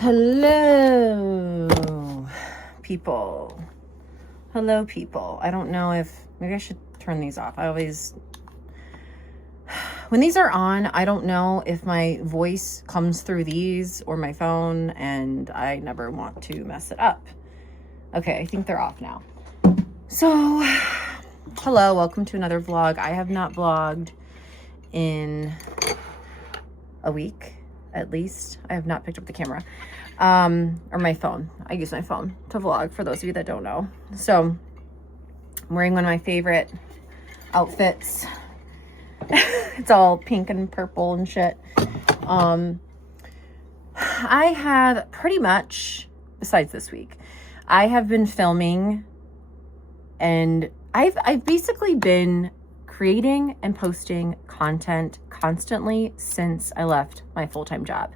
Hello, people. Hello, people. I don't know if maybe I should turn these off. When these are on, I don't know if my voice comes through these or my phone, and I never want to mess it up. Okay, I think they're off now. So, hello, welcome to another vlog. I have not vlogged in a week, at least. I have not picked up the camera. Or my phone. I use my phone to vlog, for those of you that don't know. So I'm wearing one of my favorite outfits. It's all pink and purple and shit. I have pretty much, besides this week, I have been filming, and I've basically been creating and posting content constantly since I left my full-time job.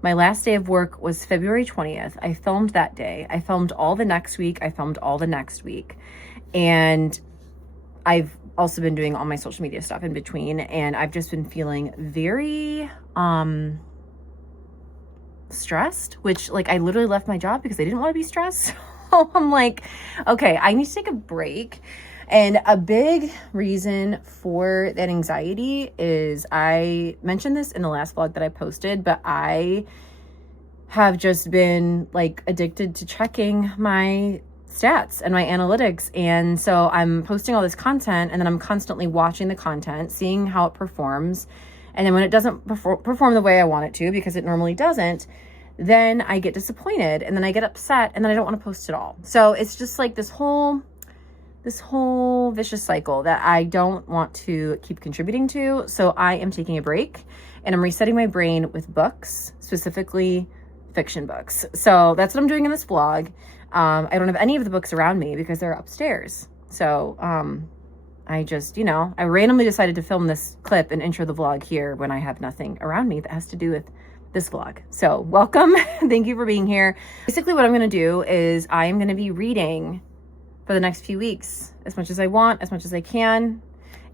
My last day of work was February 20th. I filmed that day. I filmed all the next week. I filmed all the next week. And I've also been doing all my social media stuff in between. And I've just been feeling very stressed, which, like, I literally left my job because I didn't want to be stressed. So I'm like, okay, I need to take a break. And a big reason for that anxiety is, I mentioned this in the last vlog that I posted, but I have just been like addicted to checking my stats and my analytics. And so I'm posting all this content, and then I'm constantly watching the content, seeing how it performs. And then when it doesn't perform the way I want it to, because it normally doesn't, then I get disappointed, and then I get upset, and then I don't want to post at all. So it's just like this whole vicious cycle that I don't want to keep contributing to. So I am taking a break, and I'm resetting my brain with books, specifically fiction books. So that's what I'm doing in this vlog. I don't have any of the books around me because they're upstairs. So I just, I randomly decided to film this clip and intro the vlog here when I have nothing around me that has to do with this vlog. So welcome. Thank you for being here. Basically what I'm going to do is I am going to be reading for the next few weeks, as much as I want, as much as I can,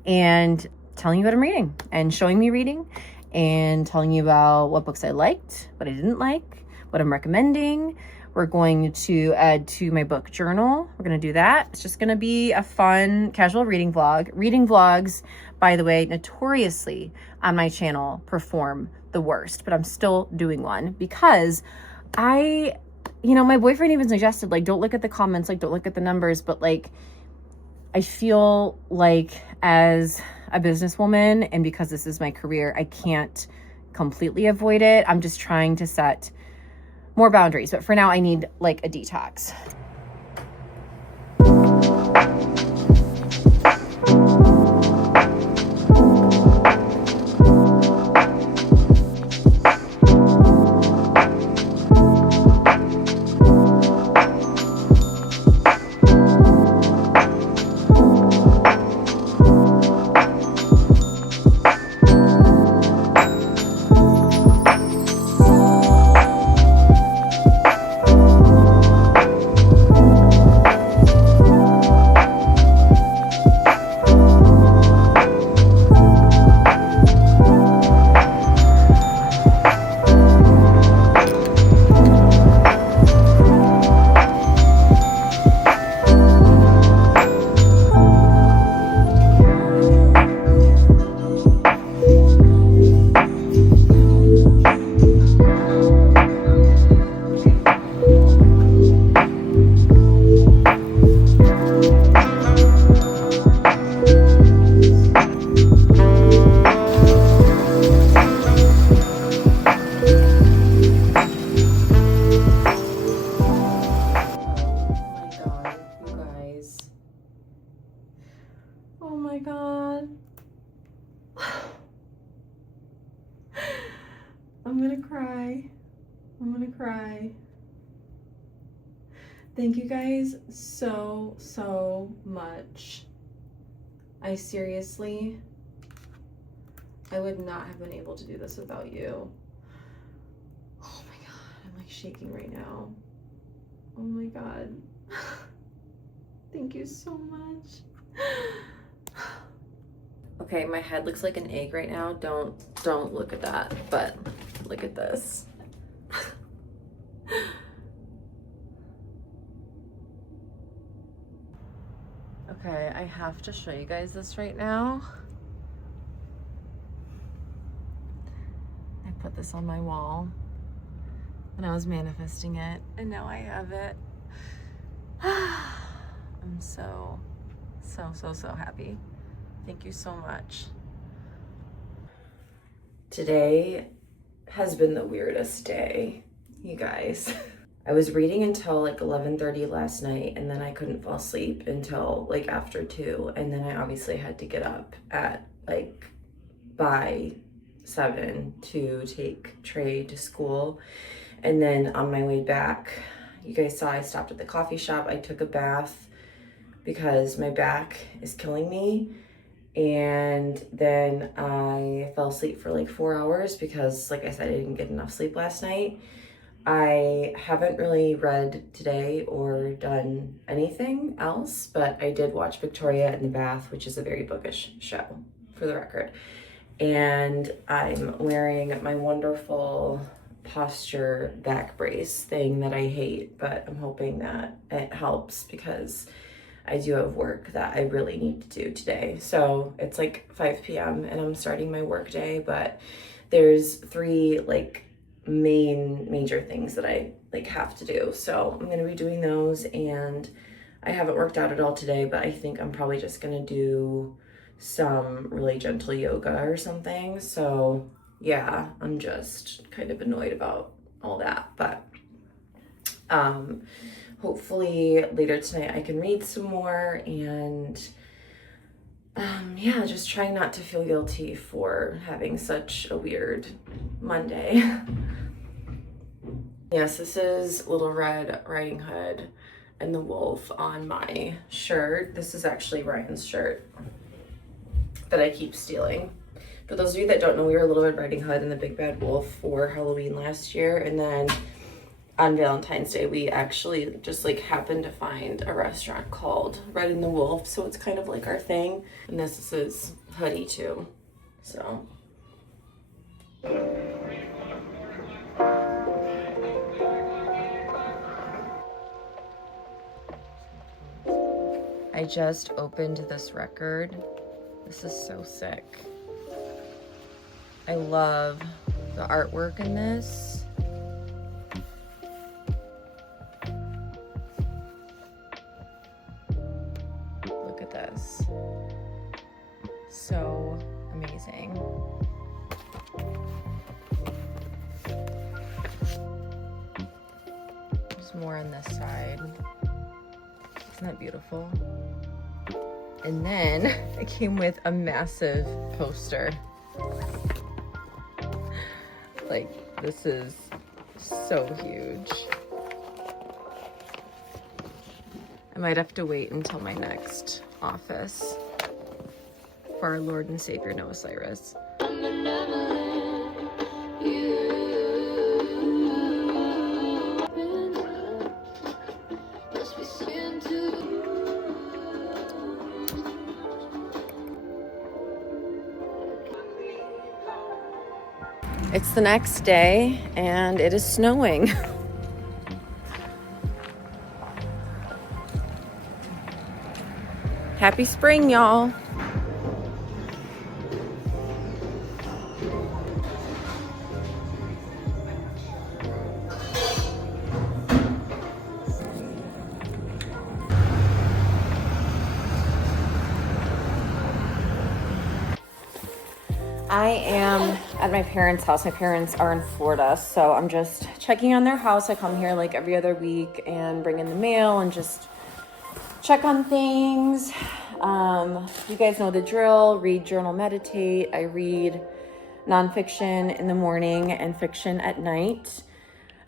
and telling you what I'm reading, and showing me reading, and telling you about what books I liked, what I didn't like, what I'm recommending. We're going to add to my book journal. We're going to do that. It's just going to be a fun, casual reading vlog. Reading vlogs, by the way, notoriously on my channel perform the worst, but I'm still doing one because my boyfriend even suggested, like, don't look at the comments, like, don't look at the numbers. But, like, I feel like as a businesswoman, and because this is my career, I can't completely avoid it. I'm just trying to set more boundaries. But for now, I need, like, a detox. Oh my God. I'm gonna cry. Thank you guys so much. I would not have been able to do this without you. Oh my God, I'm like shaking right now. Oh my God. Thank you so much. Okay, my head looks like an egg right now. Don't look at that, but look at this. Okay, I have to show you guys this right now. I put this on my wall and I was manifesting it, and now I have it. I'm so happy. Thank you so much. Today has been the weirdest day, you guys. I was reading until like 11:30 last night, and then I couldn't fall asleep until like after 2, and then I obviously had to get up at like by 7 to take Trey to school. And then on my way back, you guys saw I stopped at the coffee shop. I took a bath because my back is killing me. And then I fell asleep for like 4 hours because, like I said, I didn't get enough sleep last night. I haven't really read today or done anything else, but I did watch Victoria in the Bath, which is a very bookish show, for the record. And I'm wearing my wonderful posture back brace thing that I hate, but I'm hoping that it helps because I do have work that I really need to do today. So it's like 5 p.m. and I'm starting my work day, but there's 3 like major things that I like have to do. So I'm gonna be doing those, and I haven't worked out at all today, but I think I'm probably just gonna do some really gentle yoga or something. So yeah, I'm just kind of annoyed about all that, but hopefully later tonight I can read some more, and yeah, just trying not to feel guilty for having such a weird Monday. Yes, this is Little Red Riding Hood and the wolf on my shirt. This is actually Ryan's shirt that I keep stealing. For those of you that don't know, we were Little Red Riding Hood and the Big Bad Wolf for Halloween last year, and then on Valentine's Day we actually just like happened to find a restaurant called Red and the Wolf, so it's kind of like our thing. And this is his hoodie too, so I just opened this record. This is so sick. I love the artwork in this. Look at this. So amazing. There's more on this side. Isn't that beautiful? And then it came with a massive poster. Like, this is so huge. I might have to wait until my next office for our Lord and Savior Noah Cyrus. It's the next day and it is snowing. Happy spring, y'all. I am at my parents' house. My parents are in Florida, so I'm just checking on their house. I come here like every other week and bring in the mail and just check on things. You guys know the drill. Read, journal, meditate. I read nonfiction in the morning and fiction at night.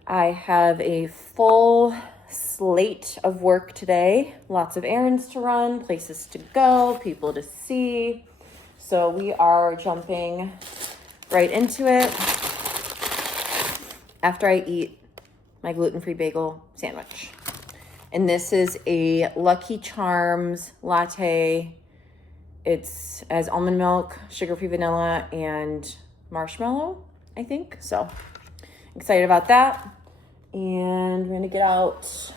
I have a full slate of work today. Lots of errands to run, places to go, people to see. So we are jumping right into it after I eat my gluten-free bagel sandwich. And this is a Lucky Charms latte. It's as almond milk, sugar-free vanilla, and marshmallow, I think. So excited about that. And I'm gonna get out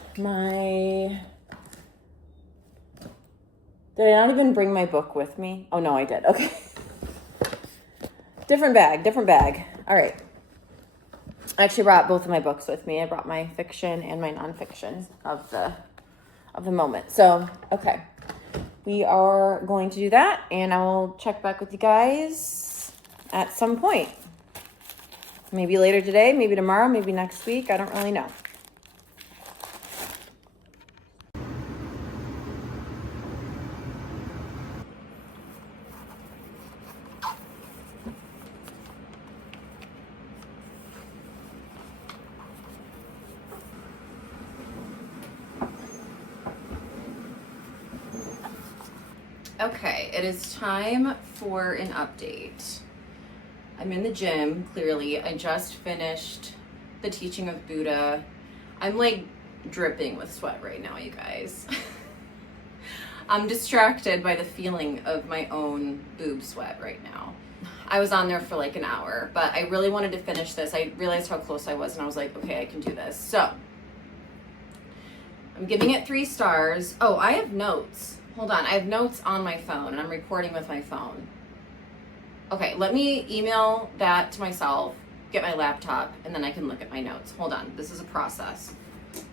Did I not even bring my book with me? Oh, no, I did. Okay. Different bag. All right. I actually brought both of my books with me. I brought my fiction and my nonfiction of the moment. So, okay. We are going to do that, and I will check back with you guys at some point. Maybe later today, maybe tomorrow, maybe next week. I don't really know. Okay, it is time for an update. I'm in the gym, clearly. I just finished the teaching of Buddha. I'm like dripping with sweat right now, you guys. I'm distracted by the feeling of my own boob sweat right now. I was on there for like an hour, but I really wanted to finish this. I realized how close I was, and I was like, okay, I can do this. So, I'm giving it 3 stars. Oh, I have notes. Hold on, I have notes on my phone, and I'm recording with my phone. Okay, let me email that to myself, get my laptop, and then I can look at my notes. Hold on, this is a process.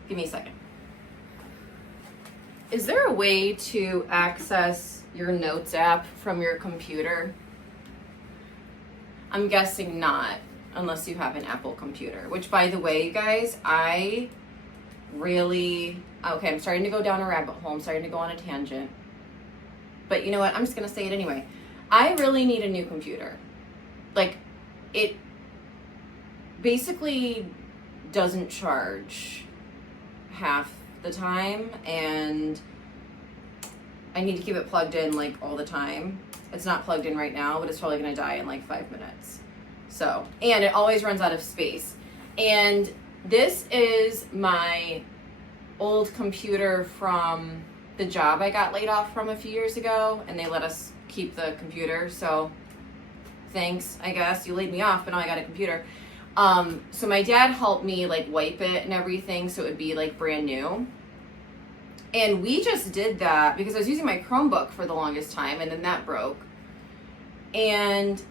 Give me a second. Is there a way to access your notes app from your computer? I'm guessing not, unless you have an Apple computer, which, by the way, you guys, I really... Okay, I'm starting to go down a rabbit hole. I'm starting to go on a tangent. But you know what? I'm just going to say it anyway. I really need a new computer. Like, it basically doesn't charge half the time, and I need to keep it plugged in, like, all the time. It's not plugged in right now, but it's probably going to die in, like, 5 minutes. So, and it always runs out of space. And this is my old computer from the job I got laid off from a few years ago, and they let us keep the computer, so thanks, I guess. You laid me off, but now I got a computer. So my dad helped me like wipe it and everything so it would be like brand new. And we just did that because I was using my Chromebook for the longest time, and then that broke. And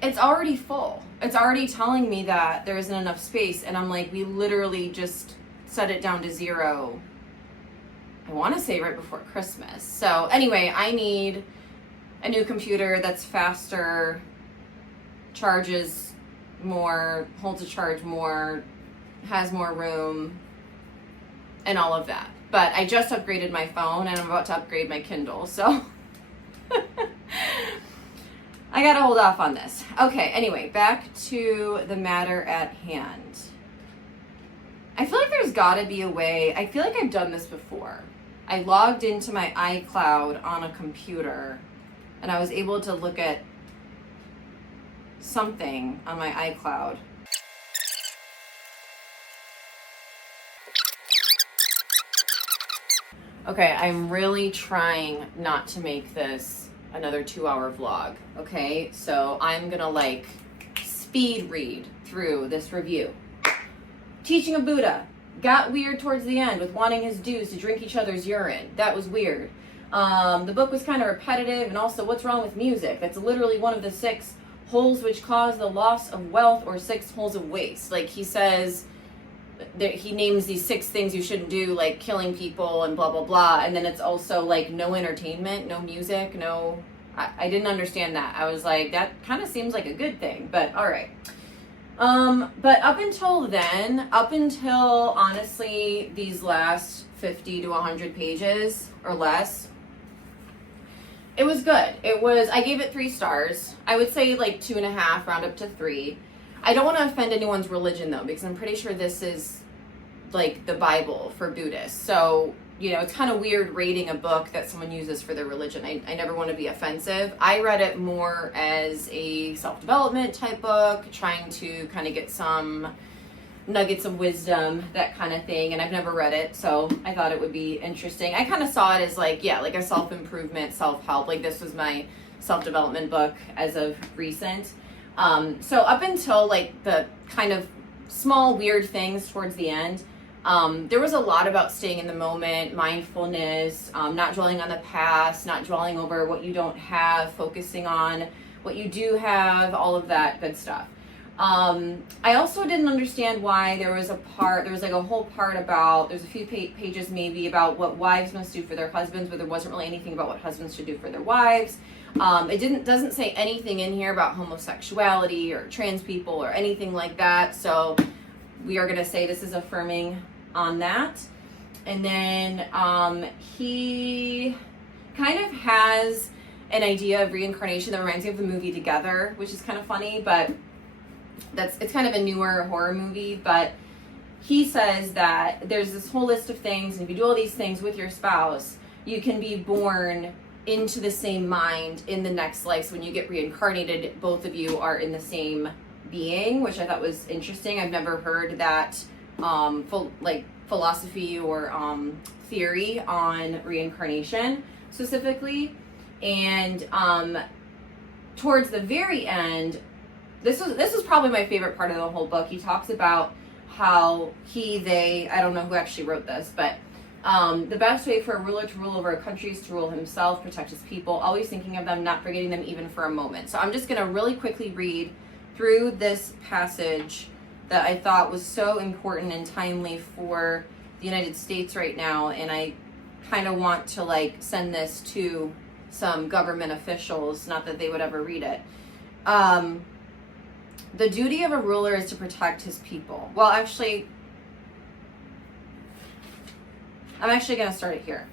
it's already full. It's already telling me that there isn't enough space, and I'm like, we literally just set it down to 0. I want to say right before Christmas. So anyway, I need a new computer that's faster, charges more, holds a charge more, has more room, and all of that. But I just upgraded my phone, and I'm about to upgrade my Kindle, so I gotta hold off on this. Okay, anyway, back to the matter at hand. I feel like there's gotta be a way. I feel like I've done this before. I logged into my iCloud on a computer, and I was able to look at something on my iCloud. Okay, I'm really trying not to make this another 2-hour vlog, okay? So I'm gonna like speed read through this review. Teaching of Buddha. Got weird towards the end with wanting his dues to drink each other's urine. That was weird. The book was kind of repetitive, and also what's wrong with music? That's literally one of the 6 holes which cause the loss of wealth, or 6 holes of waste. Like he says, that he names these 6 things you shouldn't do, like killing people and blah, blah, blah. And then it's also like no entertainment, no music, no... I didn't understand that. I was like, that kind of seems like a good thing, but all right. But up until then, honestly, these last 50 to 100 pages or less, it was good. I gave it 3 stars. I would say like 2.5, round up to 3. I don't want to offend anyone's religion though, because I'm pretty sure this is like the Bible for Buddhists. So, you know, it's kind of weird rating a book that someone uses for their religion. I never want to be offensive. I read it more as a self-development type book, trying to kind of get some nuggets of wisdom, that kind of thing. And I've never read it, so I thought it would be interesting. I kind of saw it as like, yeah, like a self-improvement, self-help. Like this was my self-development book as of recent. So up until like the kind of small weird things towards the end, There was a lot about staying in the moment, mindfulness, not dwelling on the past, not dwelling over what you don't have, focusing on what you do have, all of that good stuff. I also didn't understand why there was like a whole part about, there's a few pages maybe about what wives must do for their husbands, but there wasn't really anything about what husbands should do for their wives. It doesn't say anything in here about homosexuality or trans people or anything like that. So we are going to say this is affirming on that. And then he kind of has an idea of reincarnation that reminds me of the movie Together, which is kind of funny, but it's kind of a newer horror movie. But he says that there's this whole list of things, and if you do all these things with your spouse, you can be born into the same mind in the next life. So when you get reincarnated, both of you are in the same being, which I thought was interesting. I've never heard that philosophy or theory on reincarnation specifically. And towards the very end, this was probably my favorite part of the whole book. He talks about how I don't know who actually wrote this, but the best way for a ruler to rule over a country is to rule himself, protect his people, always thinking of them, not forgetting them even for a moment. So I'm just going to really quickly read through this passage that I thought was so important and timely for the United States right now. And I kind of want to send this to some government officials, not that they would ever read it. The duty of a ruler is to protect his people. Well, actually, I'm actually going to start it here.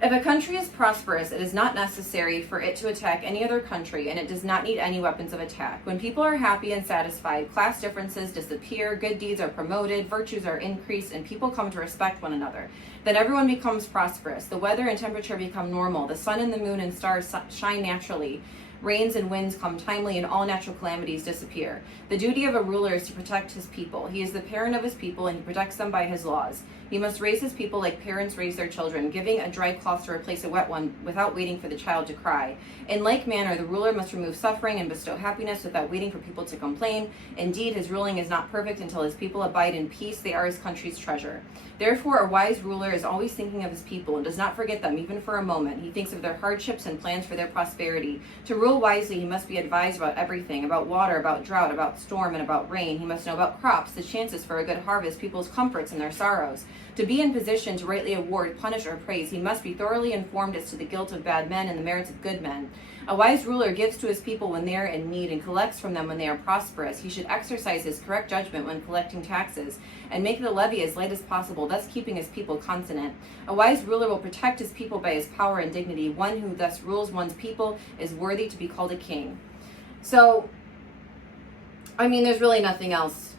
If a country is prosperous, it is not necessary for it to attack any other country, and it does not need any weapons of attack. When people are happy and satisfied, class differences disappear, good deeds are promoted, virtues are increased, and people come to respect one another. Then everyone becomes prosperous. The weather and temperature become normal. The sun and the moon and stars shine naturally. Rains and winds come timely, and all natural calamities disappear. The duty of a ruler is to protect his people. He is the parent of his people, and he protects them by his laws. He must raise his people like parents raise their children, giving a dry cloth to replace a wet one without waiting for the child to cry. In like manner, the ruler must remove suffering and bestow happiness without waiting for people to complain. Indeed, his ruling is not perfect until his people abide in peace. They are his country's treasure. Therefore, a wise ruler is always thinking of his people and does not forget them even for a moment. He thinks of their hardships and plans for their prosperity. To rule wisely, he must be advised about everything, about water, about drought, about storm, and about rain. He must know about crops, the chances for a good harvest, people's comforts and their sorrows. To be in position to rightly award, punish, or praise, he must be thoroughly informed as to the guilt of bad men and the merits of good men. A wise ruler gives to his people when they are in need and collects from them when they are prosperous. He should exercise his correct judgment when collecting taxes and make the levy as light as possible, thus keeping his people consonant. A wise ruler will protect his people by his power and dignity. One who thus rules one's people is worthy to be called a king. So, I mean, there's really nothing else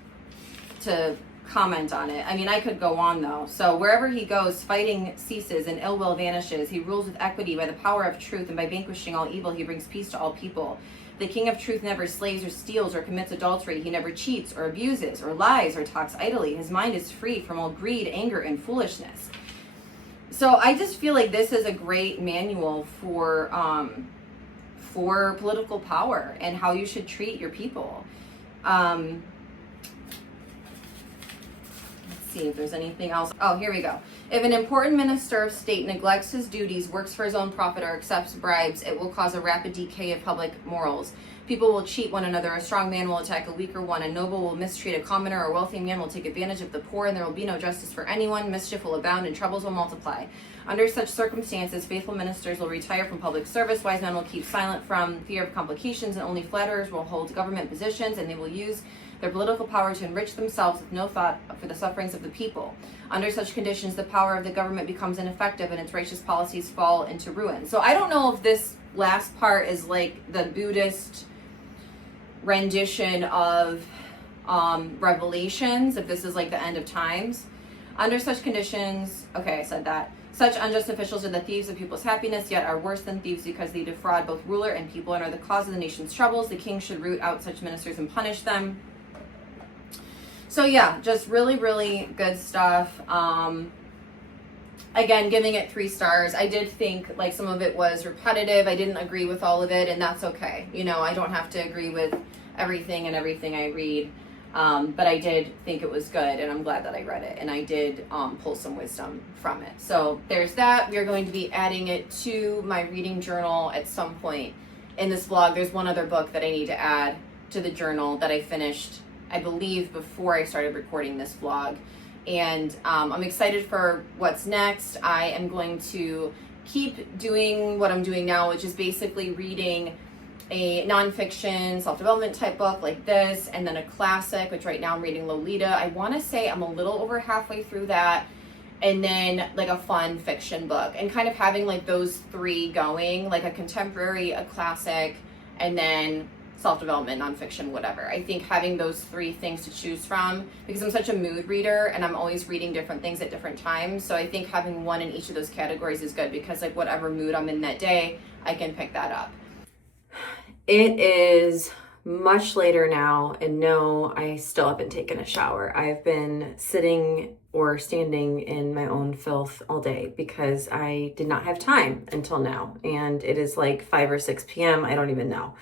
to comment on it. I mean, I could go on though. So wherever he goes, fighting ceases and ill will vanishes. He rules with equity by the power of truth, and by vanquishing all evil, he brings peace to all people. The king of truth never slays or steals or commits adultery. He never cheats or abuses or lies or talks idly. His mind is free from all greed, anger, and foolishness. So I just feel like this is a great manual for political power and how you should treat your people. See if there's anything else. Oh, here we go. If an important minister of state neglects his duties, works for his own profit, or accepts bribes, it will cause a rapid decay of public morals. People will cheat one another. A strong man will attack a weaker one. A noble will mistreat a commoner. A wealthy man will take advantage of the poor, and there will be no justice for anyone. Mischief will abound, and troubles will multiply. Under such circumstances, faithful ministers will retire from public service. Wise men will keep silent from fear of complications, and only flatterers will hold government positions, and they will use their political power to enrich themselves with no thought for the sufferings of the people. Under such conditions, the power of the government becomes ineffective and its righteous policies fall into ruin. So I don't know if this last part is like the Buddhist rendition of Revelations, if this is like the end of times. Under such conditions, okay, I said that. Such unjust officials are the thieves of people's happiness, yet are worse than thieves because they defraud both ruler and people and are the cause of the nation's troubles. The king should root out such ministers and punish them. So yeah, just really, really good stuff. Again, giving it 3 stars. I did think like some of it was repetitive. I didn't agree with all of it, and that's okay. You know, I don't have to agree with everything I read. But I did think it was good, and I'm glad that I read it, and I did pull some wisdom from it. So there's that. We are going to be adding it to my reading journal at some point in this vlog. There's one other book that I need to add to the journal that I finished, I believe, before I started recording this vlog. And I'm excited for what's next. I am going to keep doing what I'm doing now, which is basically reading a nonfiction self-development type book like this, and then a classic, which right now I'm reading Lolita. I want to say I'm a little over halfway through that, and then like a fun fiction book, and kind of having like those three going, like a contemporary, a classic, and then self-development, nonfiction, whatever. I think having those three things to choose from, because I'm such a mood reader and I'm always reading different things at different times. So I think having one in each of those categories is good, because like whatever mood I'm in that day, I can pick that up. It is much later now, and no, I still haven't taken a shower. I've been sitting or standing in my own filth all day because I did not have time until now. And it is like 5 or 6 p.m. I don't even know.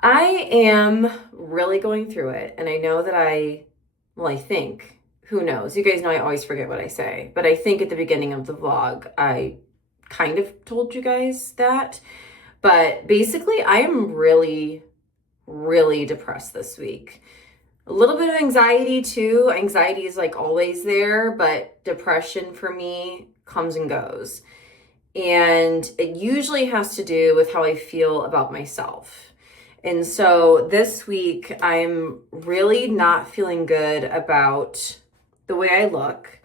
I am really going through it, and I know that I think, who knows? You guys know I always forget what I say, but I think at the beginning of the vlog, I kind of told you guys that. But basically, I am really, really depressed this week. A little bit of anxiety too. Anxiety is like always there, but depression for me comes and goes. And it usually has to do with how I feel about myself. And so this week, I'm really not feeling good about the way I look,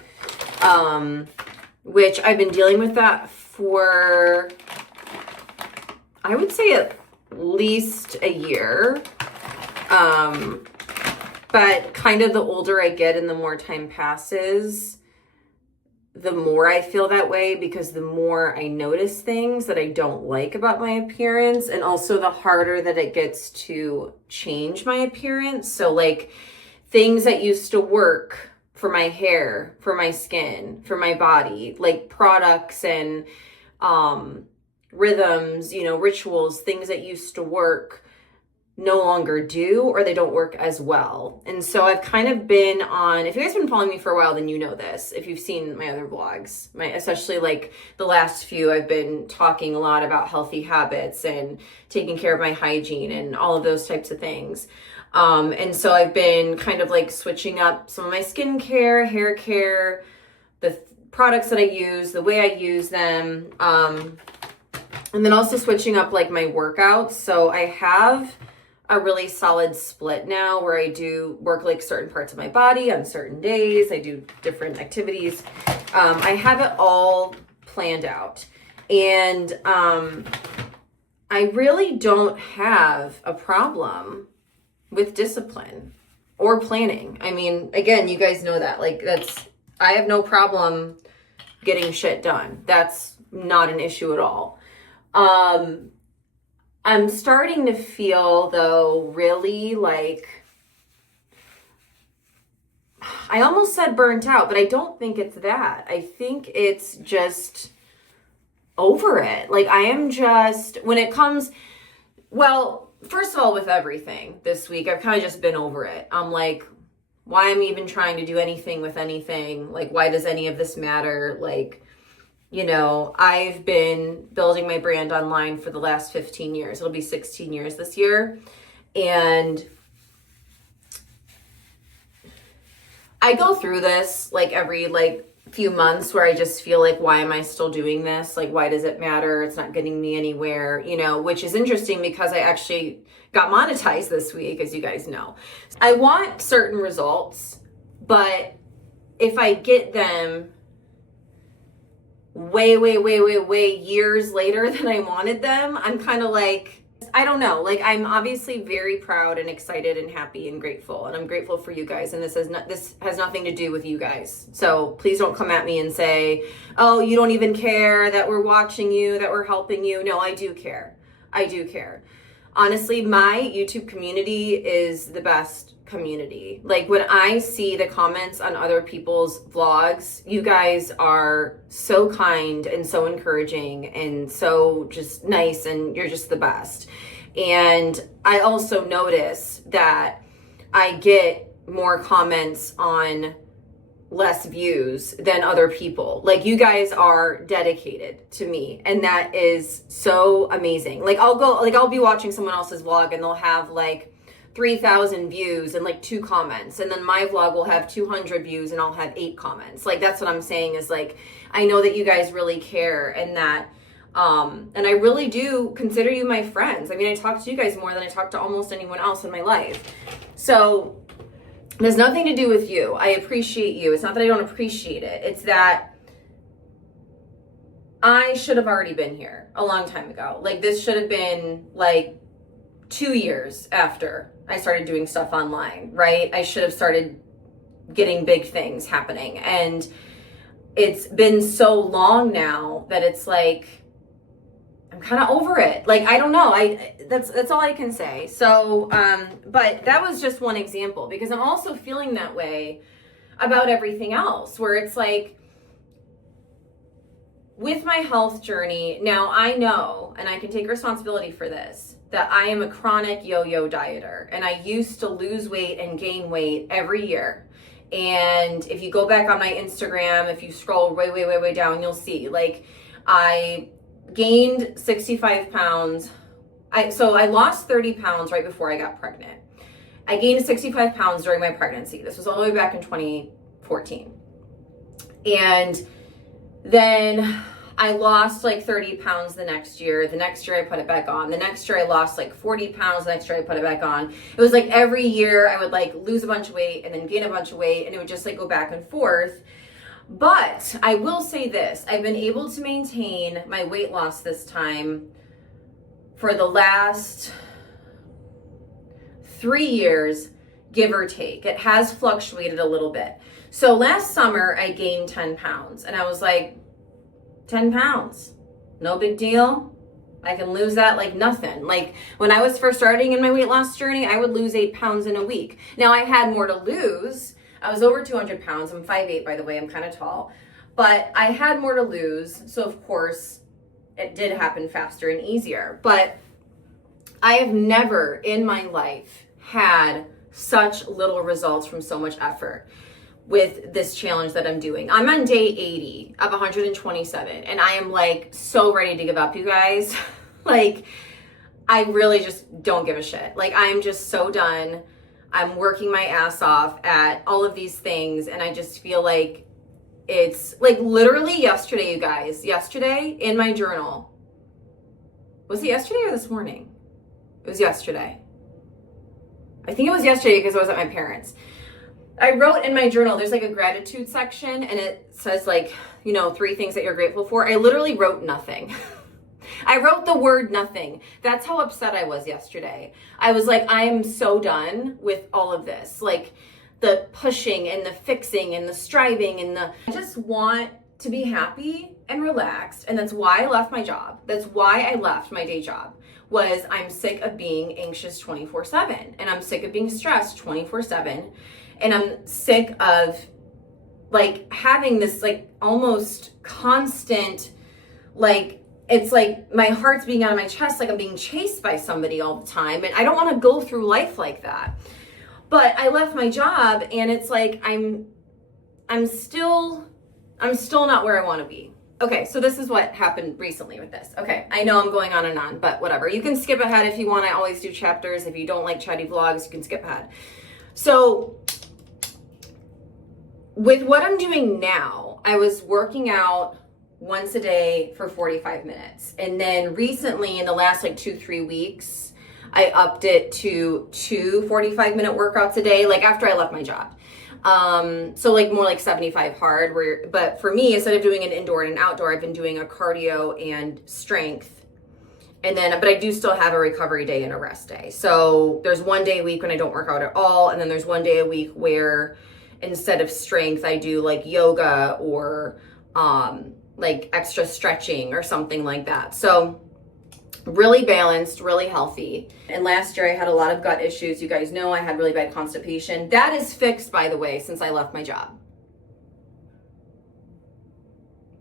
which I've been dealing with that for, I would say, at least a year. But kind of the older I get and the more time passes, the more I feel that way, because the more I notice things that I don't like about my appearance, and also the harder that it gets to change my appearance. So like things that used to work for my hair, for my skin, for my body, like products and rhythms, rituals, things that used to work no longer do, or they don't work as well. And so I've kind of been on, if you guys have been following me for a while, then you know this. If you've seen my other vlogs, especially like the last few, I've been talking a lot about healthy habits and taking care of my hygiene and all of those types of things. And so I've been kind of like switching up some of my skincare, hair care, the products that I use, the way I use them, and then also switching up like my workouts. So I have a really solid split now where I do work like certain parts of my body on certain days. I do different activities. I have it all planned out. And I really don't have a problem with discipline or planning. I mean, again, you guys know that. I have no problem getting shit done. That's not an issue at all. I'm starting to feel, though, really I almost said burnt out, but I don't think it's that. I think it's just over it. I am just, when it comes, well, first of all, with everything this week, I've kind of just been over it. I'm like, why am I even trying to do anything with anything? Why does any of this matter? I've been building my brand online for the last 15 years. It'll be 16 years this year. And I go through this every few months where I just feel why am I still doing this? Why does it matter? It's not getting me anywhere, which is interesting because I actually got monetized this week, as you guys know. I want certain results, but if I get them way years later than I wanted them, I'm kind of I don't know. I'm obviously very proud and excited and happy and grateful, and I'm grateful for you guys. And this has nothing to do with you guys. So please don't come at me and say, "Oh, you don't even care that we're watching you, that we're helping you." No, I do care. I do care. Honestly, my YouTube community is the best community. When I see the comments on other people's vlogs, you guys are so kind and so encouraging and so just nice, and you're just the best. And I also notice that I get more comments on less views than other people. Like, you guys are dedicated to me, and that is so amazing. Like, I'll be watching someone else's vlog and they'll have like 3,000 views and like 2 comments, and then my vlog will have 200 views and I'll have 8 comments. Like, that's what I'm saying, is like, I know that you guys really care, and that and I really do consider you my friends. I mean, I talk to you guys more than I talk to almost anyone else in my life. So it has nothing to do with you. I appreciate you. It's not that I don't appreciate it. It's that I should have already been here a long time ago. Like, this should have been like 2 years after I started doing stuff online, right? I should have started getting big things happening. And it's been so long now that it's like, I'm kind of over it. Like, I don't know. That's all I can say. So, but that was just one example, because I'm also feeling that way about everything else, where it's like, with my health journey, now I know, and I can take responsibility for this, that I am a chronic yo-yo dieter, and I used to lose weight and gain weight every year. And if you go back on my Instagram, if you scroll way down, you'll see, like, I gained 65 pounds. So I lost 30 pounds right before I got pregnant. I gained 65 pounds during my pregnancy. This was all the way back in 2014. And then I lost like 30 pounds the next year. The next year I put it back on. The next year I lost like 40 pounds. The next year I put it back on. It was like every year I would like lose a bunch of weight and then gain a bunch of weight, and it would just like go back and forth. But I will say this, I've been able to maintain my weight loss this time for the last 3 years, give or take. It has fluctuated a little bit. So last summer I gained 10 pounds, and I was like, 10 pounds, no big deal. I can lose that like nothing. Like, when I was first starting in my weight loss journey, I would lose 8 pounds in a week. Now, I had more to lose. I was over 200 pounds. I'm 5'8", by the way. I'm kind of tall. But I had more to lose. So, of course, it did happen faster and easier. But I have never in my life had such little results from so much effort with this challenge that I'm doing. I'm on day 80 of 127. And I am like so ready to give up, you guys. Like, I really just don't give a shit. Like, I'm just so done. I'm working my ass off at all of these things, and I just feel like it's like literally yesterday, you guys, yesterday in my journal. Was it yesterday or this morning? It was yesterday. I think it was yesterday because I was at my parents'. I wrote in my journal, there's like a gratitude section, and it says like, 3 things that you're grateful for. I literally wrote nothing. I wrote the word nothing. That's how upset I was yesterday. I was like, I am so done with all of this. Like, the pushing and the fixing and the striving and I just want to be happy and relaxed. And that's why I left my job. That's why I left my day job, was I'm sick of being anxious 24/7. And I'm sick of being stressed 24/7. And I'm sick of like having this like almost constant, like, it's like my heart's being out of my chest, like I'm being chased by somebody all the time. And I don't want to go through life like that. But I left my job, and it's like I'm still not where I want to be. Okay, so this is what happened recently with this. Okay, I know I'm going on and on, but whatever. You can skip ahead if you want. I always do chapters. If you don't like chatty vlogs, you can skip ahead. So with what I'm doing now, I was working out once a day for 45 minutes. And then recently, in the last like 2-3 weeks, I upped it to 2 45-minute workouts a day, like after I left my job. So like more like 75 hard, but for me, instead of doing an indoor and an outdoor, I've been doing a cardio and strength. And then, but I do still have a recovery day and a rest day. So there's one day a week when I don't work out at all. And then there's one day a week where instead of strength, I do like yoga or, like extra stretching or something like that. So really balanced, really healthy. And last year I had a lot of gut issues. You guys know I had really bad constipation. That is fixed, by the way, since I left my job.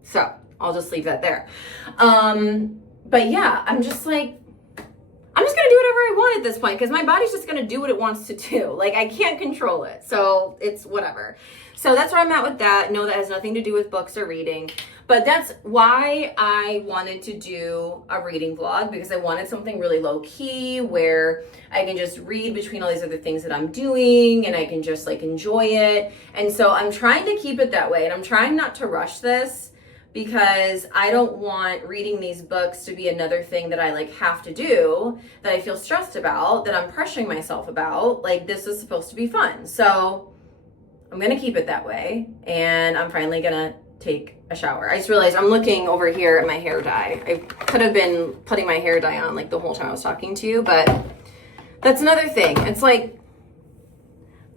So I'll just leave that there. But yeah, I'm just like, I'm just gonna do whatever I want at this point, because my body's just going to do what it wants to do. Like, I can't control it. So it's whatever. So that's where I'm at with that. No, that has nothing to do with books or reading. But that's why I wanted to do a reading vlog, because I wanted something really low key where I can just read between all these other things that I'm doing and I can just like enjoy it. And so I'm trying to keep it that way, and I'm trying not to rush this, because I don't want reading these books to be another thing that I like have to do, that I feel stressed about, that I'm pressuring myself about. Like, this is supposed to be fun. So I'm going to keep it that way. And I'm finally going to take a shower. I just realized I'm looking over here at my hair dye. I could have been putting my hair dye on like the whole time I was talking to you, but that's another thing. It's like,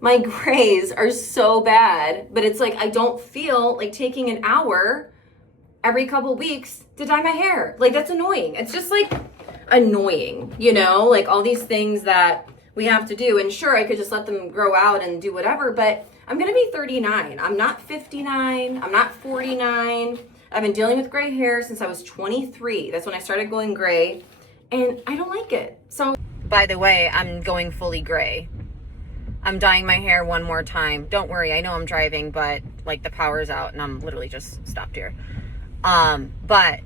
my grays are so bad, but it's like, I don't feel like taking an hour every couple weeks to dye my hair. Like, that's annoying. It's just like annoying, you know, like all these things that we have to do. And sure, I could just let them grow out and do whatever, but I'm going to be 39. I'm not 59. I'm not 49. I've been dealing with gray hair since I was 23. That's when I started going gray, and I don't like it. So, by the way, I'm going fully gray. I'm dyeing my hair one more time. Don't worry. I know I'm driving, but like the power's out and I'm literally just stopped here. But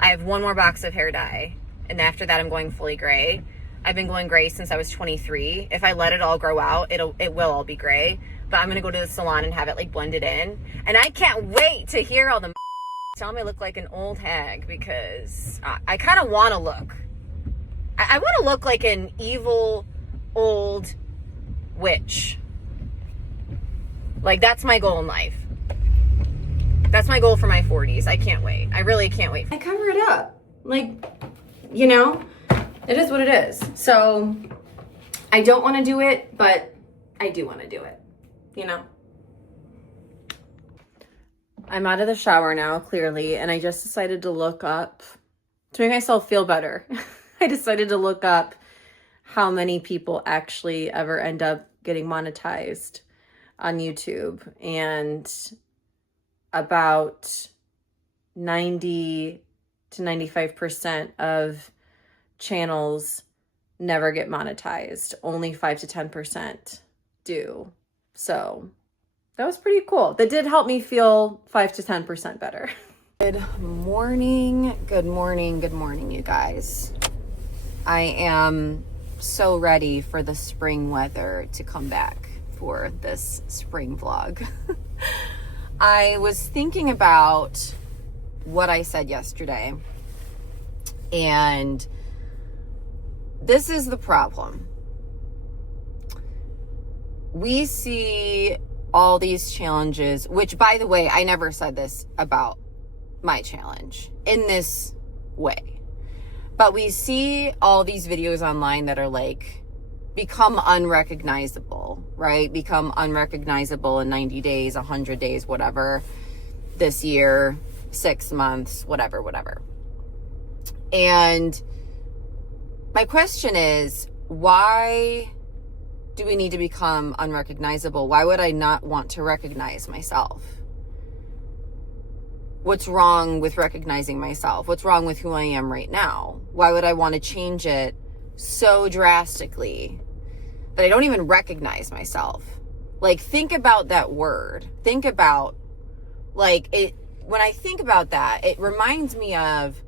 I have one more box of hair dye, and after that I'm going fully gray. I've been going gray since I was 23. If I let it all grow out, it will all be gray, but I'm going to go to the salon and have it like blended in. And I can't wait to hear all the tell me I look like an old hag, because I kind of want to look, I want to look like an evil old witch. Like, that's my goal in life. That's my goal for my 40s. I can't wait. I really can't wait. I cover it up. Like, you know, it is what it is. So I don't want to do it, but I do want to do it, you know? I'm out of the shower now, clearly, and I just decided to look up, to make myself feel better, I decided to look up how many people actually ever end up getting monetized on YouTube. And about 90 to 95% of channels never get monetized. Only 5 to 10% do. So that was pretty cool. That did help me feel 5 to 10% better. Good morning, you guys. I am so ready for the spring weather to come back for this spring vlog. I was thinking about what I said yesterday, and this is the problem. We see all these challenges, which, by the way, I never said this about my challenge in this way, but we see all these videos online that are like, become unrecognizable, right? Become unrecognizable in 90 days, 100 days, whatever, this year, 6 months, whatever. And my question is, why do we need to become unrecognizable? Why would I not want to recognize myself? What's wrong with recognizing myself? What's wrong with who I am right now? Why would I want to change it so drastically that I don't even recognize myself? Like, think about that word. Think about, like, it. When I think about that, it reminds me of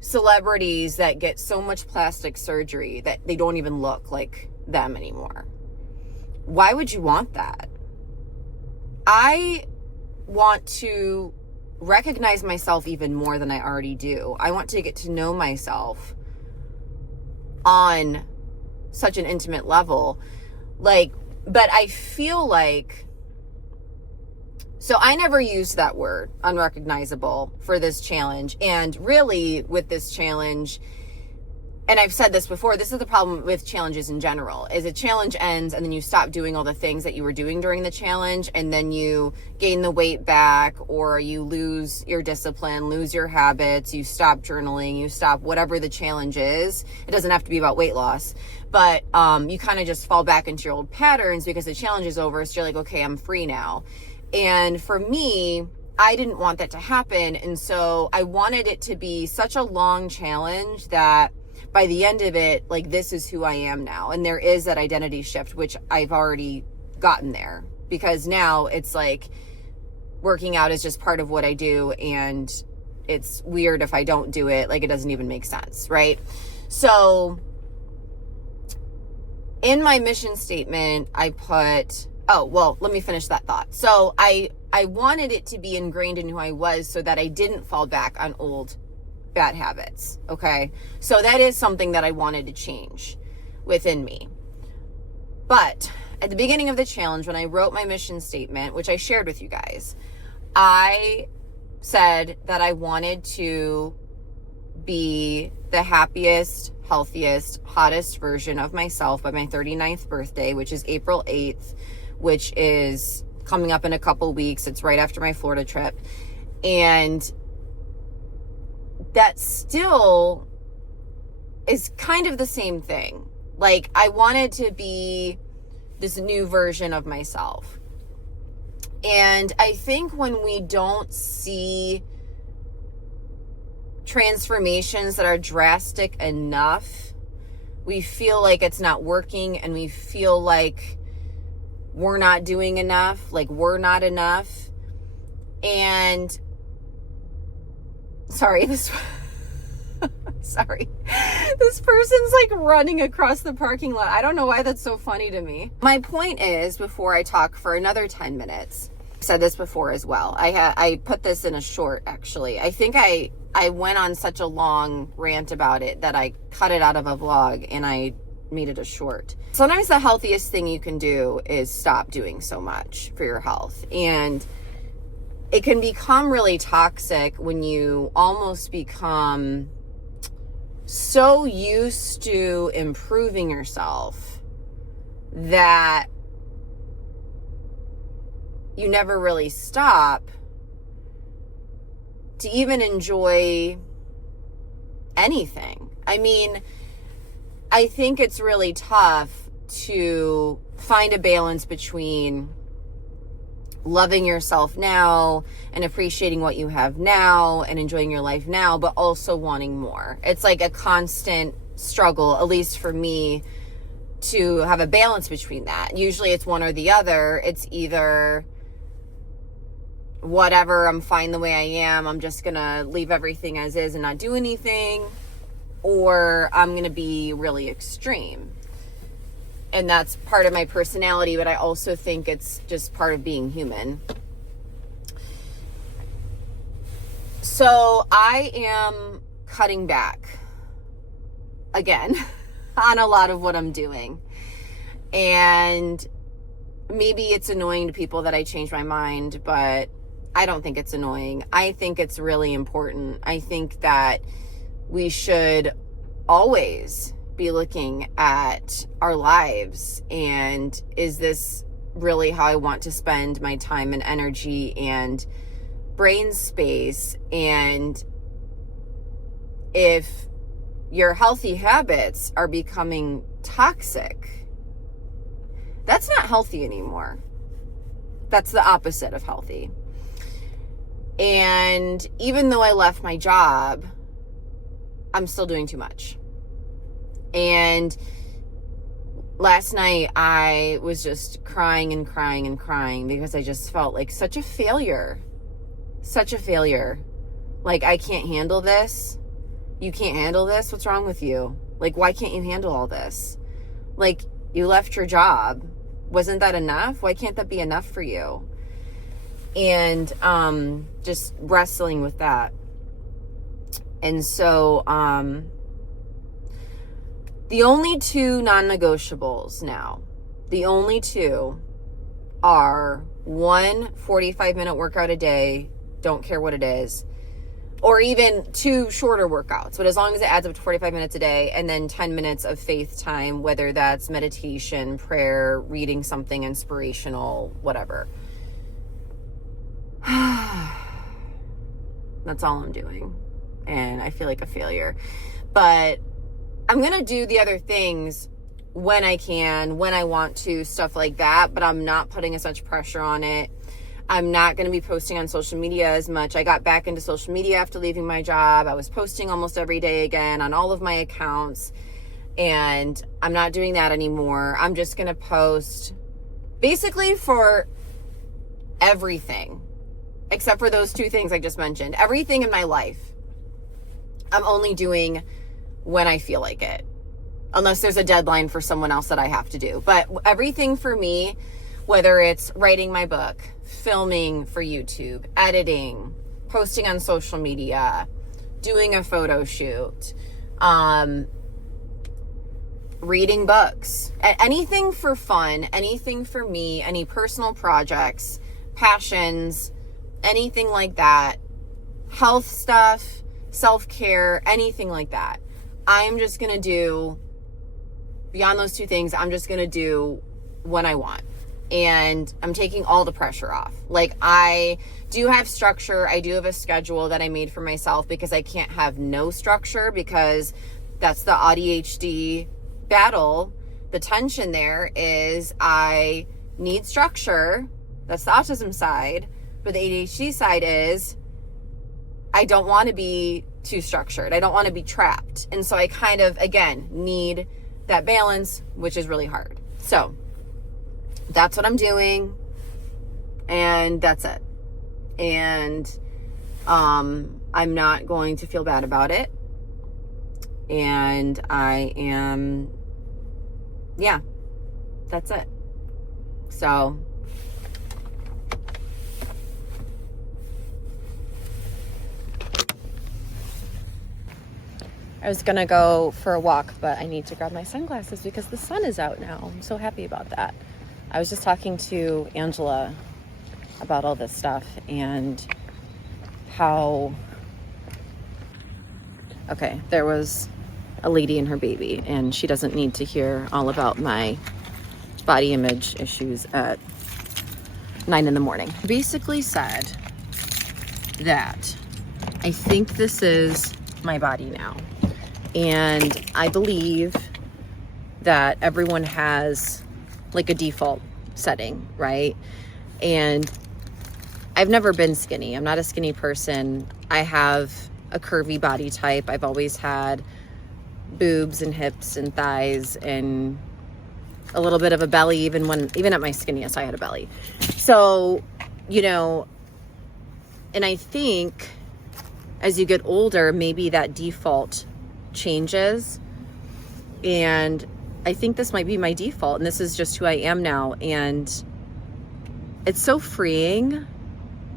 celebrities that get so much plastic surgery that they don't even look like them anymore. Why would you want that? I want to recognize myself even more than I already do. I want to get to know myself on such an intimate level. Like, but I feel like, so I never used that word, unrecognizable, for this challenge. And really with this challenge, and I've said this before, this is the problem with challenges in general, is a challenge ends and then you stop doing all the things that you were doing during the challenge, and then you gain the weight back, or you lose your discipline, lose your habits, you stop journaling, you stop whatever the challenge is. It doesn't have to be about weight loss, but you kind of just fall back into your old patterns because the challenge is over. So you're like, okay, I'm free now. And for me, I didn't want that to happen. And so I wanted it to be such a long challenge that by the end of it, like, this is who I am now. And there is that identity shift, which I've already gotten there, because now it's like working out is just part of what I do. And it's weird if I don't do it. Like, it doesn't even make sense, right? So in my mission statement, I put, let me finish that thought. So I wanted it to be ingrained in who I was so that I didn't fall back on old bad habits. Okay. So that is something that I wanted to change within me. But at the beginning of the challenge, when I wrote my mission statement, which I shared with you guys, I said that I wanted to be the happiest, healthiest, hottest version of myself by my 39th birthday, which is April 8th, which is coming up in a couple weeks. It's right after my Florida trip. And that still is kind of the same thing. Like, I wanted to be this new version of myself. And I think when we don't see transformations that are drastic enough, we feel like it's not working, and we feel like we're not doing enough, like we're not enough. And sorry, this person's like running across the parking lot. I don't know why that's so funny to me. My point is, before I talk for another 10 minutes, I said this before as well. I put this in a short, actually. I think I went on such a long rant about it that I cut it out of a vlog and I made it a short. Sometimes the healthiest thing you can do is stop doing so much for your health. And it can become really toxic when you almost become so used to improving yourself that you never really stop to even enjoy anything. I mean, I think it's really tough to find a balance between loving yourself now and appreciating what you have now and enjoying your life now, but also wanting more. It's like a constant struggle, at least for me, to have a balance between that. Usually it's one or the other. It's either whatever, I'm fine the way I am, I'm just gonna leave everything as is and not do anything, or I'm gonna be really extreme. And that's part of my personality, but I also think it's just part of being human. So I am cutting back again on a lot of what I'm doing. And maybe it's annoying to people that I change my mind, but I don't think it's annoying. I think it's really important. I think that we should always be looking at our lives and, is this really how I want to spend my time and energy and brain space? And if your healthy habits are becoming toxic, that's not healthy anymore. That's the opposite of healthy. And even though I left my job, I'm still doing too much. And last night I was just crying and crying and crying because I just felt like such a failure. Such a failure. Like, I can't handle this. You can't handle this? What's wrong with you? Like, why can't you handle all this? Like, you left your job. Wasn't that enough? Why can't that be enough for you? And just wrestling with that. And so the only two non-negotiables now, the only two are 1 45-minute workout a day, don't care what it is, or even 2 shorter workouts, but as long as it adds up to 45 minutes a day, and then 10 minutes of faith time, whether that's meditation, prayer, reading something inspirational, whatever. That's all I'm doing. And I feel like a failure. But I'm going to do the other things when I can, when I want to, stuff like that. But I'm not putting as much pressure on it. I'm not going to be posting on social media as much. I got back into social media after leaving my job. I was posting almost every day again on all of my accounts, and I'm not doing that anymore. I'm just going to post basically for everything, except for those 2 things I just mentioned. Everything in my life, I'm only doing when I feel like it, unless there's a deadline for someone else that I have to do. But everything for me, whether it's writing my book, filming for YouTube, editing, posting on social media, doing a photo shoot, reading books, anything for fun, anything for me, any personal projects, passions, anything like that, health stuff, self-care, anything like that. I'm just going to do, beyond those 2 things, I'm just going to do when I want. And I'm taking all the pressure off. Like, I do have structure. I do have a schedule that I made for myself because I can't have no structure, because that's the ADHD battle. The tension there is I need structure. That's the autism side. But the ADHD side is I don't want to be too structured. I don't want to be trapped. And so I kind of, again, need that balance, which is really hard. So that's what I'm doing, and that's it. And I'm not going to feel bad about it. And I am, yeah, that's it. So I was gonna go for a walk, but I need to grab my sunglasses because the sun is out now. I'm so happy about that. I was just talking to Angela about all this stuff and how, okay, there was a lady and her baby, and she doesn't need to hear all about my body image issues at 9 a.m. Basically said that I think this is my body now. And I believe that everyone has like a default setting, right? And I've never been skinny. I'm not a skinny person. I have a curvy body type. I've always had boobs and hips and thighs and a little bit of a belly. Even at my skinniest, I had a belly. So, you know, and I think as you get older, maybe that default changes, and I think this might be my default, and this is just who I am now. And it's so freeing.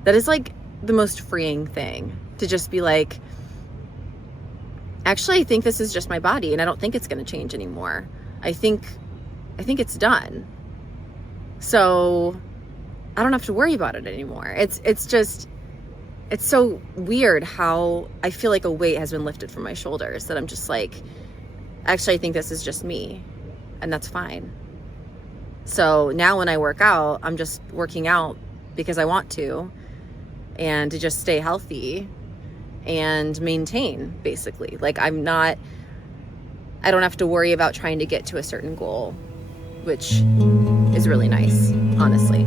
That is like the most freeing thing, to just be like, actually, I think this is just my body, and I don't think it's going to change anymore. I think it's done. So I don't have to worry about it anymore. It's just, it's so weird how I feel like a weight has been lifted from my shoulders, that I'm just like, actually, I think this is just me, and that's fine. So now when I work out, I'm just working out because I want to, and to just stay healthy and maintain, basically. Like, I don't have to worry about trying to get to a certain goal, which is really nice, honestly.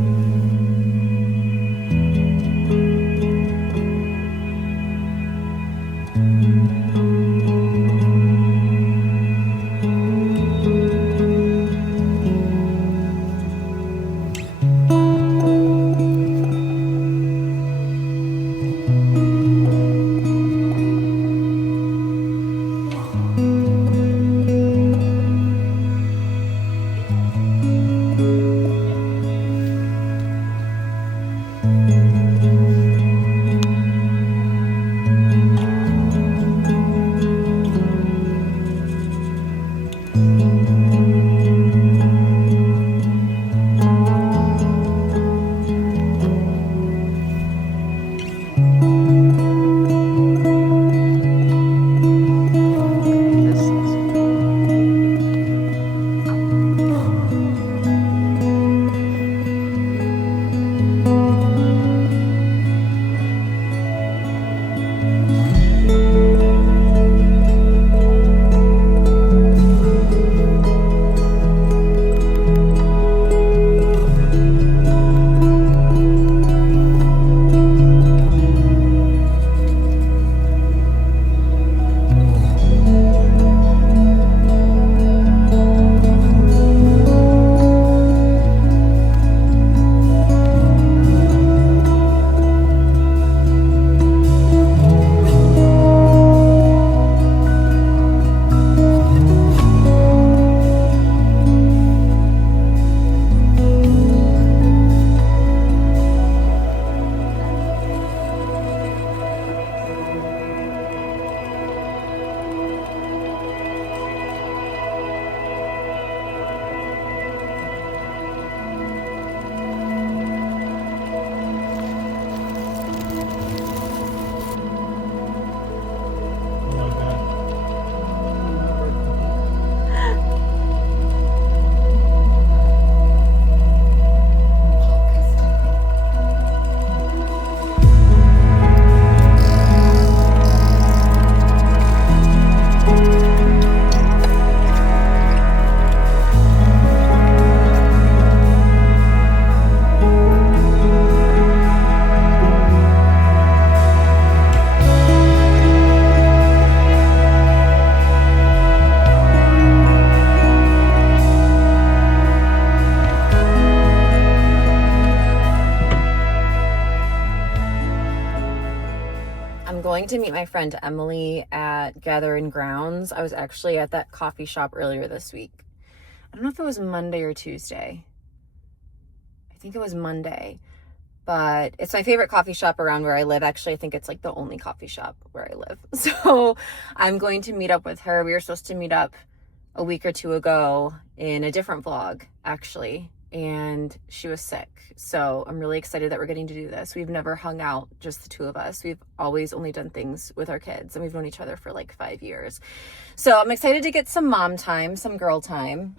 going to meet my friend Emily at Gathering Grounds. I was actually at that coffee shop earlier this week. I don't know if it was Monday or Tuesday. I think it was Monday. But it's my favorite coffee shop around where I live. Actually, I think it's like the only coffee shop where I live. So I'm going to meet up with her. We were supposed to meet up a week or two ago in a different vlog, actually. And she was sick. So I'm really excited that we're getting to do this. We've never hung out, just the two of us. We've always only done things with our kids, and we've known each other for like 5 years. So I'm excited to get some mom time, some girl time.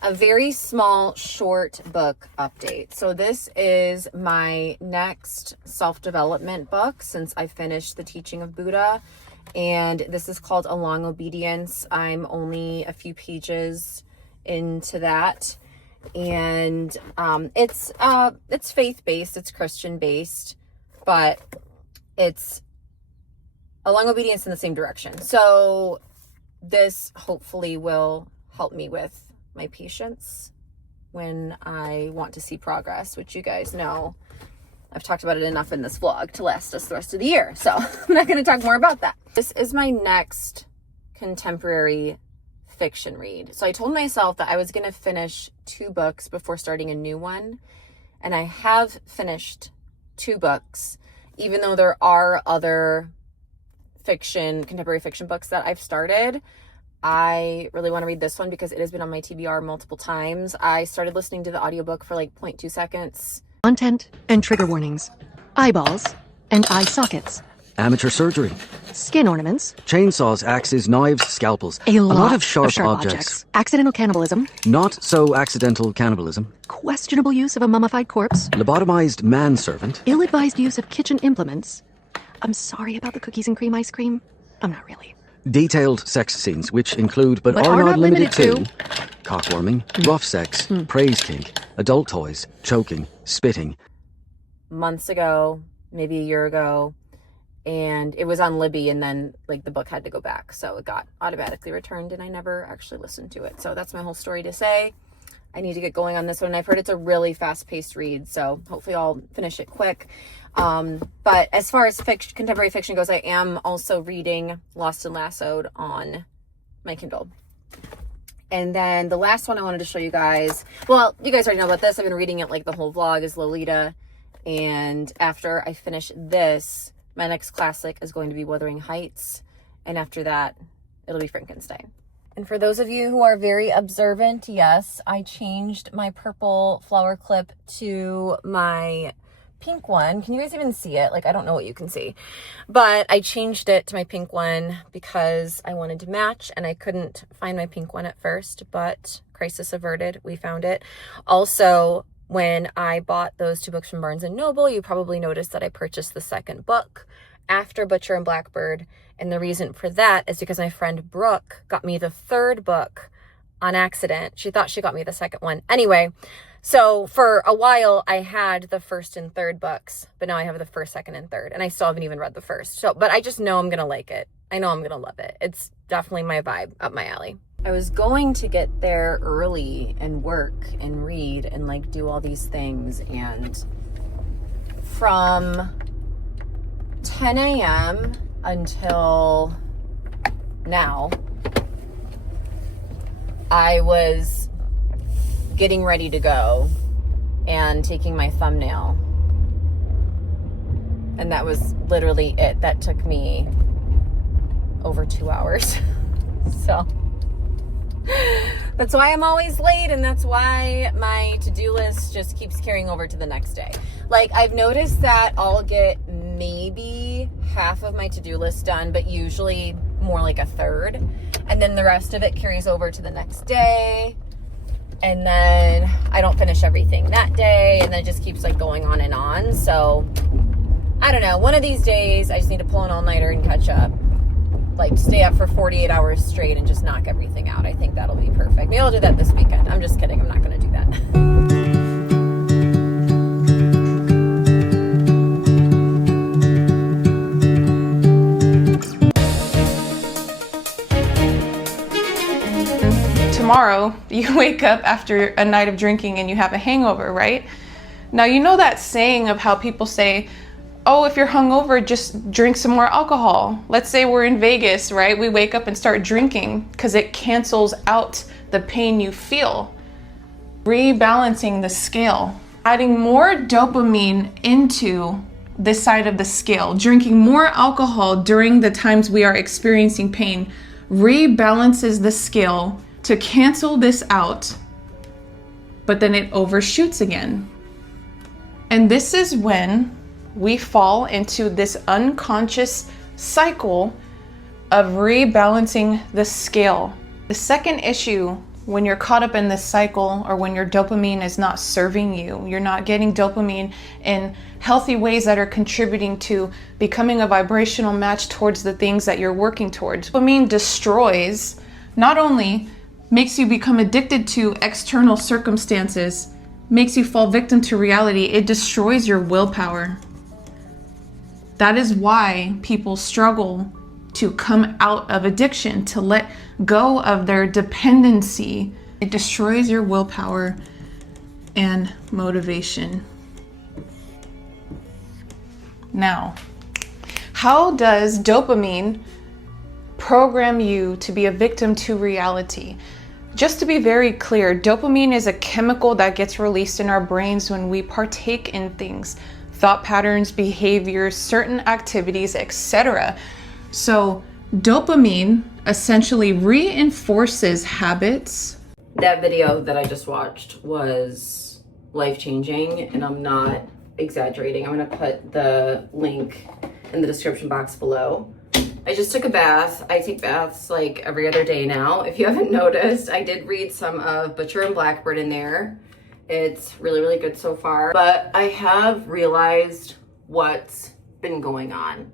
A very small, short book update. So this is my next self-development book since I finished The Teaching of Buddha. And this is called A Long Obedience. I'm only a few pages into that. And it's faith-based, it's Christian-based, but it's a long obedience in the same direction. So this hopefully will help me with my patience when I want to see progress, which you guys know I've talked about it enough in this vlog to last us the rest of the year. So I'm not going to talk more about that. This is my next contemporary fiction read. So I told myself that I was going to finish 2 books before starting a new one. And I have finished 2 books, even though there are other contemporary fiction books that I've started. I really want to read this one because it has been on my TBR multiple times. I started listening to the audiobook for like 0.2 seconds. Content and trigger warnings. Eyeballs and eye sockets. Amateur surgery. Skin ornaments. Chainsaws, axes, knives, scalpels. A lot of sharp objects. Accidental cannibalism. Not so accidental cannibalism. Questionable use of a mummified corpse. Lobotomized manservant. Ill-advised use of kitchen implements. I'm sorry about the cookies and cream ice cream. I'm not really. Detailed sex scenes, which include, but are not limited to, cockworming, rough sex, praise kink, adult toys, choking, spitting. Months ago, maybe a year ago, and it was on Libby, and then like the book had to go back, so it got automatically returned, and I never actually listened to it. So that's my whole story to say. I need to get going on this one. I've heard it's a really fast-paced read, so hopefully I'll finish it quick. But as far as contemporary fiction goes, I am also reading Lost and Lassoed on my Kindle. And then the last one I wanted to show you guys, well, you guys already know about this. I've been reading it like the whole vlog, is Lolita. And after I finish this, my next classic is going to be Wuthering Heights. And after that, it'll be Frankenstein. And for those of you who are very observant, yes, I changed my purple flower clip to my pink one. Can you guys even see it? Like, I don't know what you can see, but I changed it to my pink one because I wanted to match, and I couldn't find my pink one at first, but crisis averted, we found it. Also, when I bought those 2 books from Barnes & Noble, you probably noticed that I purchased the second book after Butcher and Blackbird. And the reason for that is because my friend Brooke got me the 3rd book on accident. She thought she got me the second one. Anyway, so for a while I had the 1st and 3rd books, but now I have the 1st, 2nd, and 3rd, and I still haven't even read the 1st. So, but I just know I'm going to like it. I know I'm going to love it. It's definitely my vibe, up my alley. I was going to get there early and work and read and like do all these things, and from 10 a.m. until now, I was getting ready to go and taking my thumbnail, and that was literally it. That took me over 2 hours. So that's why I'm always late, and that's why my to-do list just keeps carrying over to the next day. Like, I've noticed that I'll get maybe half of my to-do list done, but usually more like a third, and then the rest of it carries over to the next day, and then I don't finish everything that day, and then it just keeps like going on and on. So I don't know, one of these days I just need to pull an all-nighter and catch up, like stay up for 48 hours straight and just knock everything out. I think that'll be perfect. Maybe I'll do that this weekend. I'm just kidding, I'm not going to do that. Tomorrow, you wake up after a night of drinking and you have a hangover, right? Now, you know that saying of how people say, oh, if you're hungover, just drink some more alcohol. Let's say we're in Vegas, right? We wake up and start drinking because it cancels out the pain you feel. Rebalancing the scale, adding more dopamine into this side of the scale, drinking more alcohol during the times we are experiencing pain rebalances the scale to cancel this out, but then it overshoots again. And this is when we fall into this unconscious cycle of rebalancing the scale. The second issue when you're caught up in this cycle, or when your dopamine is not serving you, you're not getting dopamine in healthy ways that are contributing to becoming a vibrational match towards the things that you're working towards. Dopamine destroys, not only makes you become addicted to external circumstances, makes you fall victim to reality, it destroys your willpower. That is why people struggle to come out of addiction, to let go of their dependency. It destroys your willpower and motivation. Now, how does dopamine program you to be a victim to reality? Just to be very clear, dopamine is a chemical that gets released in our brains when we partake in things, thought patterns, behaviors, certain activities, etc. So dopamine essentially reinforces habits. That video that I just watched was life-changing, and I'm not exaggerating. I'm gonna put the link in the description box below. I just took a bath. I take baths like every other day now. If you haven't noticed, I did read some of Butcher and Blackbird in there. It's really, really good so far. But I have realized what's been going on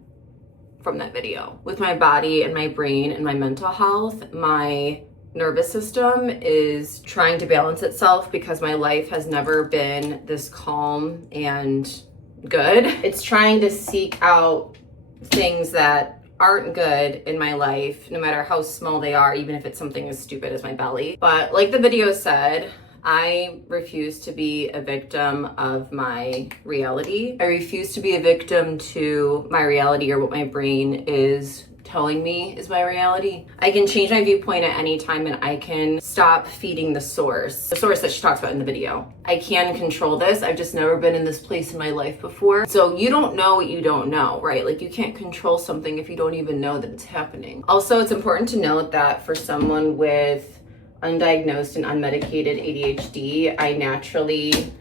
from that video. With my body and my brain and my mental health, my nervous system is trying to balance itself because my life has never been this calm and good. It's trying to seek out things that aren't good in my life, no matter how small they are, even if it's something as stupid as my belly. But like the video said, I refuse to be a victim of my reality. I refuse to be a victim to my reality or what my brain is telling me is my reality. I can change my viewpoint at any time, and I can stop feeding the source that she talks about in the video. I can control this. I've just never been in this place in my life before. So you don't know what you don't know, right? Like, you can't control something if you don't even know that it's happening. Also, it's important to note that for someone with undiagnosed and unmedicated ADHD, I naturally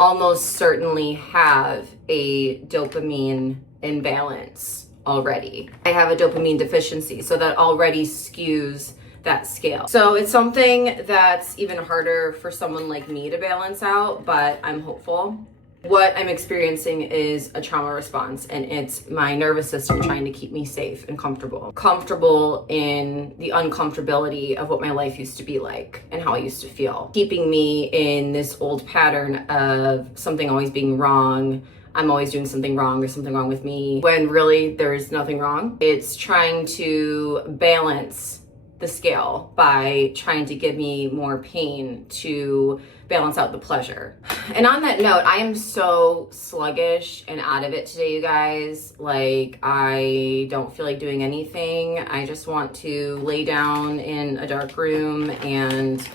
almost certainly have a dopamine imbalance already. I have a dopamine deficiency, so that already skews that scale. So it's something that's even harder for someone like me to balance out, but I'm hopeful. What I'm experiencing is a trauma response, and it's my nervous system trying to keep me safe and comfortable in the uncomfortability of what my life used to be like and how I used to feel, keeping me in this old pattern of something always being wrong. I'm always doing something wrong. There's something wrong with me, when really there's nothing wrong. It's trying to balance the scale by trying to give me more pain to balance out the pleasure. And on that note, I am so sluggish and out of it today, you guys. Like, I don't feel like doing anything. I just want to lay down in a dark room and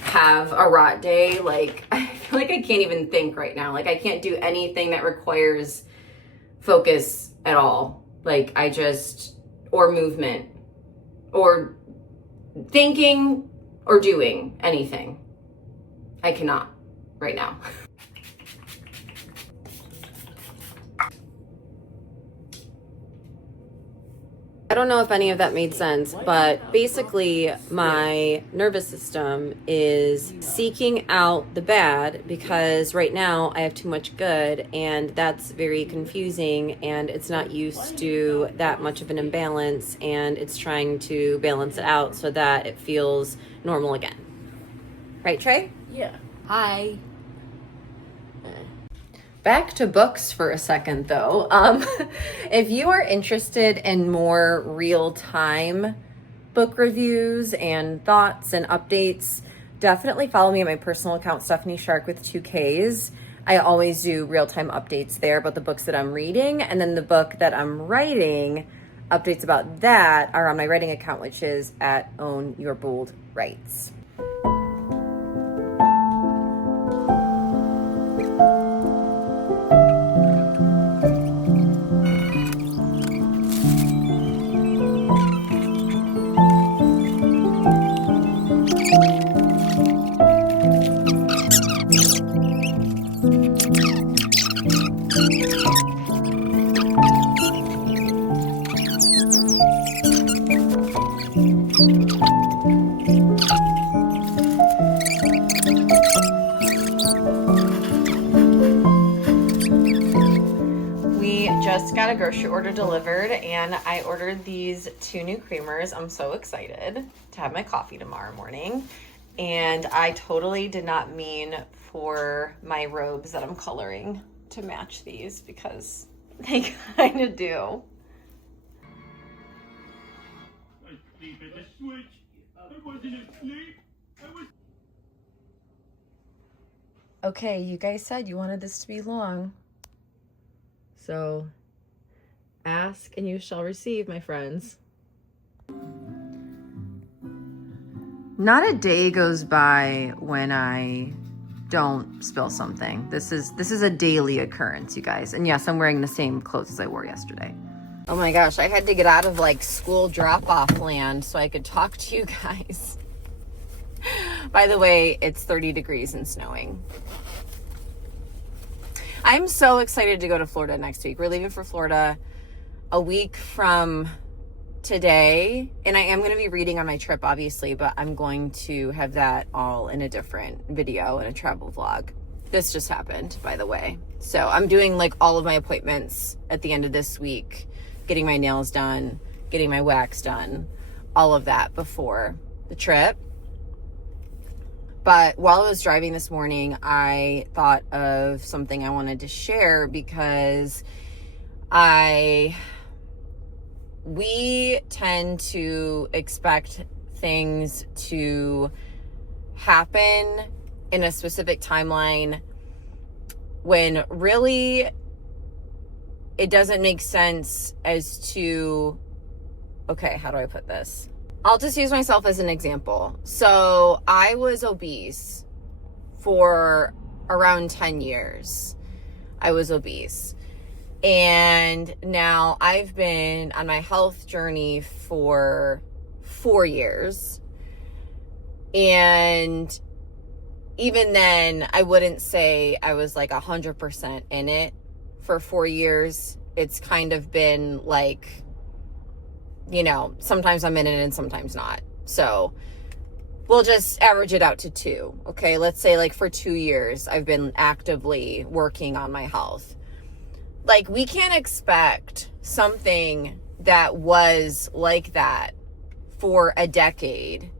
have a rot day. Like, I feel like I can't even think right now. Like, I can't do anything that requires focus at all. Like, or movement, or thinking, or doing anything. I cannot right now. I don't know if any of that made sense, but basically my nervous system is seeking out the bad because right now I have too much good, and that's very confusing, and it's not used to that much of an imbalance, and it's trying to balance it out so that it feels normal again. Right, Trey? Yeah. Hi. Back to books for a second, though. If you are interested in more real-time book reviews and thoughts and updates, definitely follow me on my personal account, Stephanie Shark with 2 Ks. I always do real-time updates there about the books that I'm reading, and then the book that I'm writing, updates about that are on my writing account, which is at Own Your Bold Writes. Just got a grocery order delivered, and I ordered these 2 new creamers. I'm so excited to have my coffee tomorrow morning. And I totally did not mean for my robes that I'm coloring to match these, because they kind of do. Okay, you guys said you wanted this to be long. So, ask and you shall receive, my friends. Not a day goes by when I don't spill something. This is a daily occurrence, you guys. And yes, I'm wearing the same clothes as I wore yesterday. Oh my gosh, I had to get out of like school drop-off land so I could talk to you guys. By the way, it's 30 degrees and snowing. I'm so excited to go to Florida next week. We're leaving for Florida a week from today. And I am going to be reading on my trip, obviously, but I'm going to have that all in a different video and a travel vlog. This just happened, by the way. So I'm doing like all of my appointments at the end of this week, getting my nails done, getting my wax done, all of that before the trip. But while I was driving this morning, I thought of something I wanted to share, because we tend to expect things to happen in a specific timeline when really it doesn't make sense as to, okay, how do I put this? I'll just use myself as an example. So I was obese for around 10 years. I was obese. And now I've been on my health journey for 4 years. And even then, I wouldn't say I was like 100% in it for 4 years. It's kind of been like, you know, sometimes I'm in it and sometimes not. So we'll just average it out to 2. Okay, let's say like for 2 years, I've been actively working on my health. Like, we can't expect something that was like that for a decade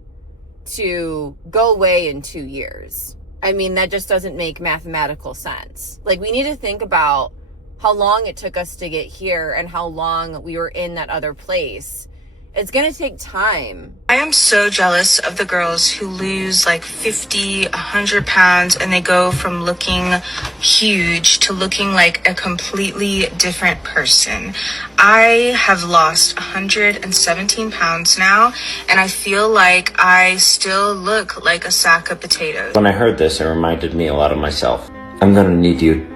to go away in 2 years. I mean, that just doesn't make mathematical sense. Like, we need to think about how long it took us to get here and how long we were in that other place. It's going to take time. I am so jealous of the girls who lose like 50, 100 pounds and they go from looking huge to looking like a completely different person. I have lost 117 pounds now, and I feel like I still look like a sack of potatoes. When I heard this, it reminded me a lot of myself. I'm going to need you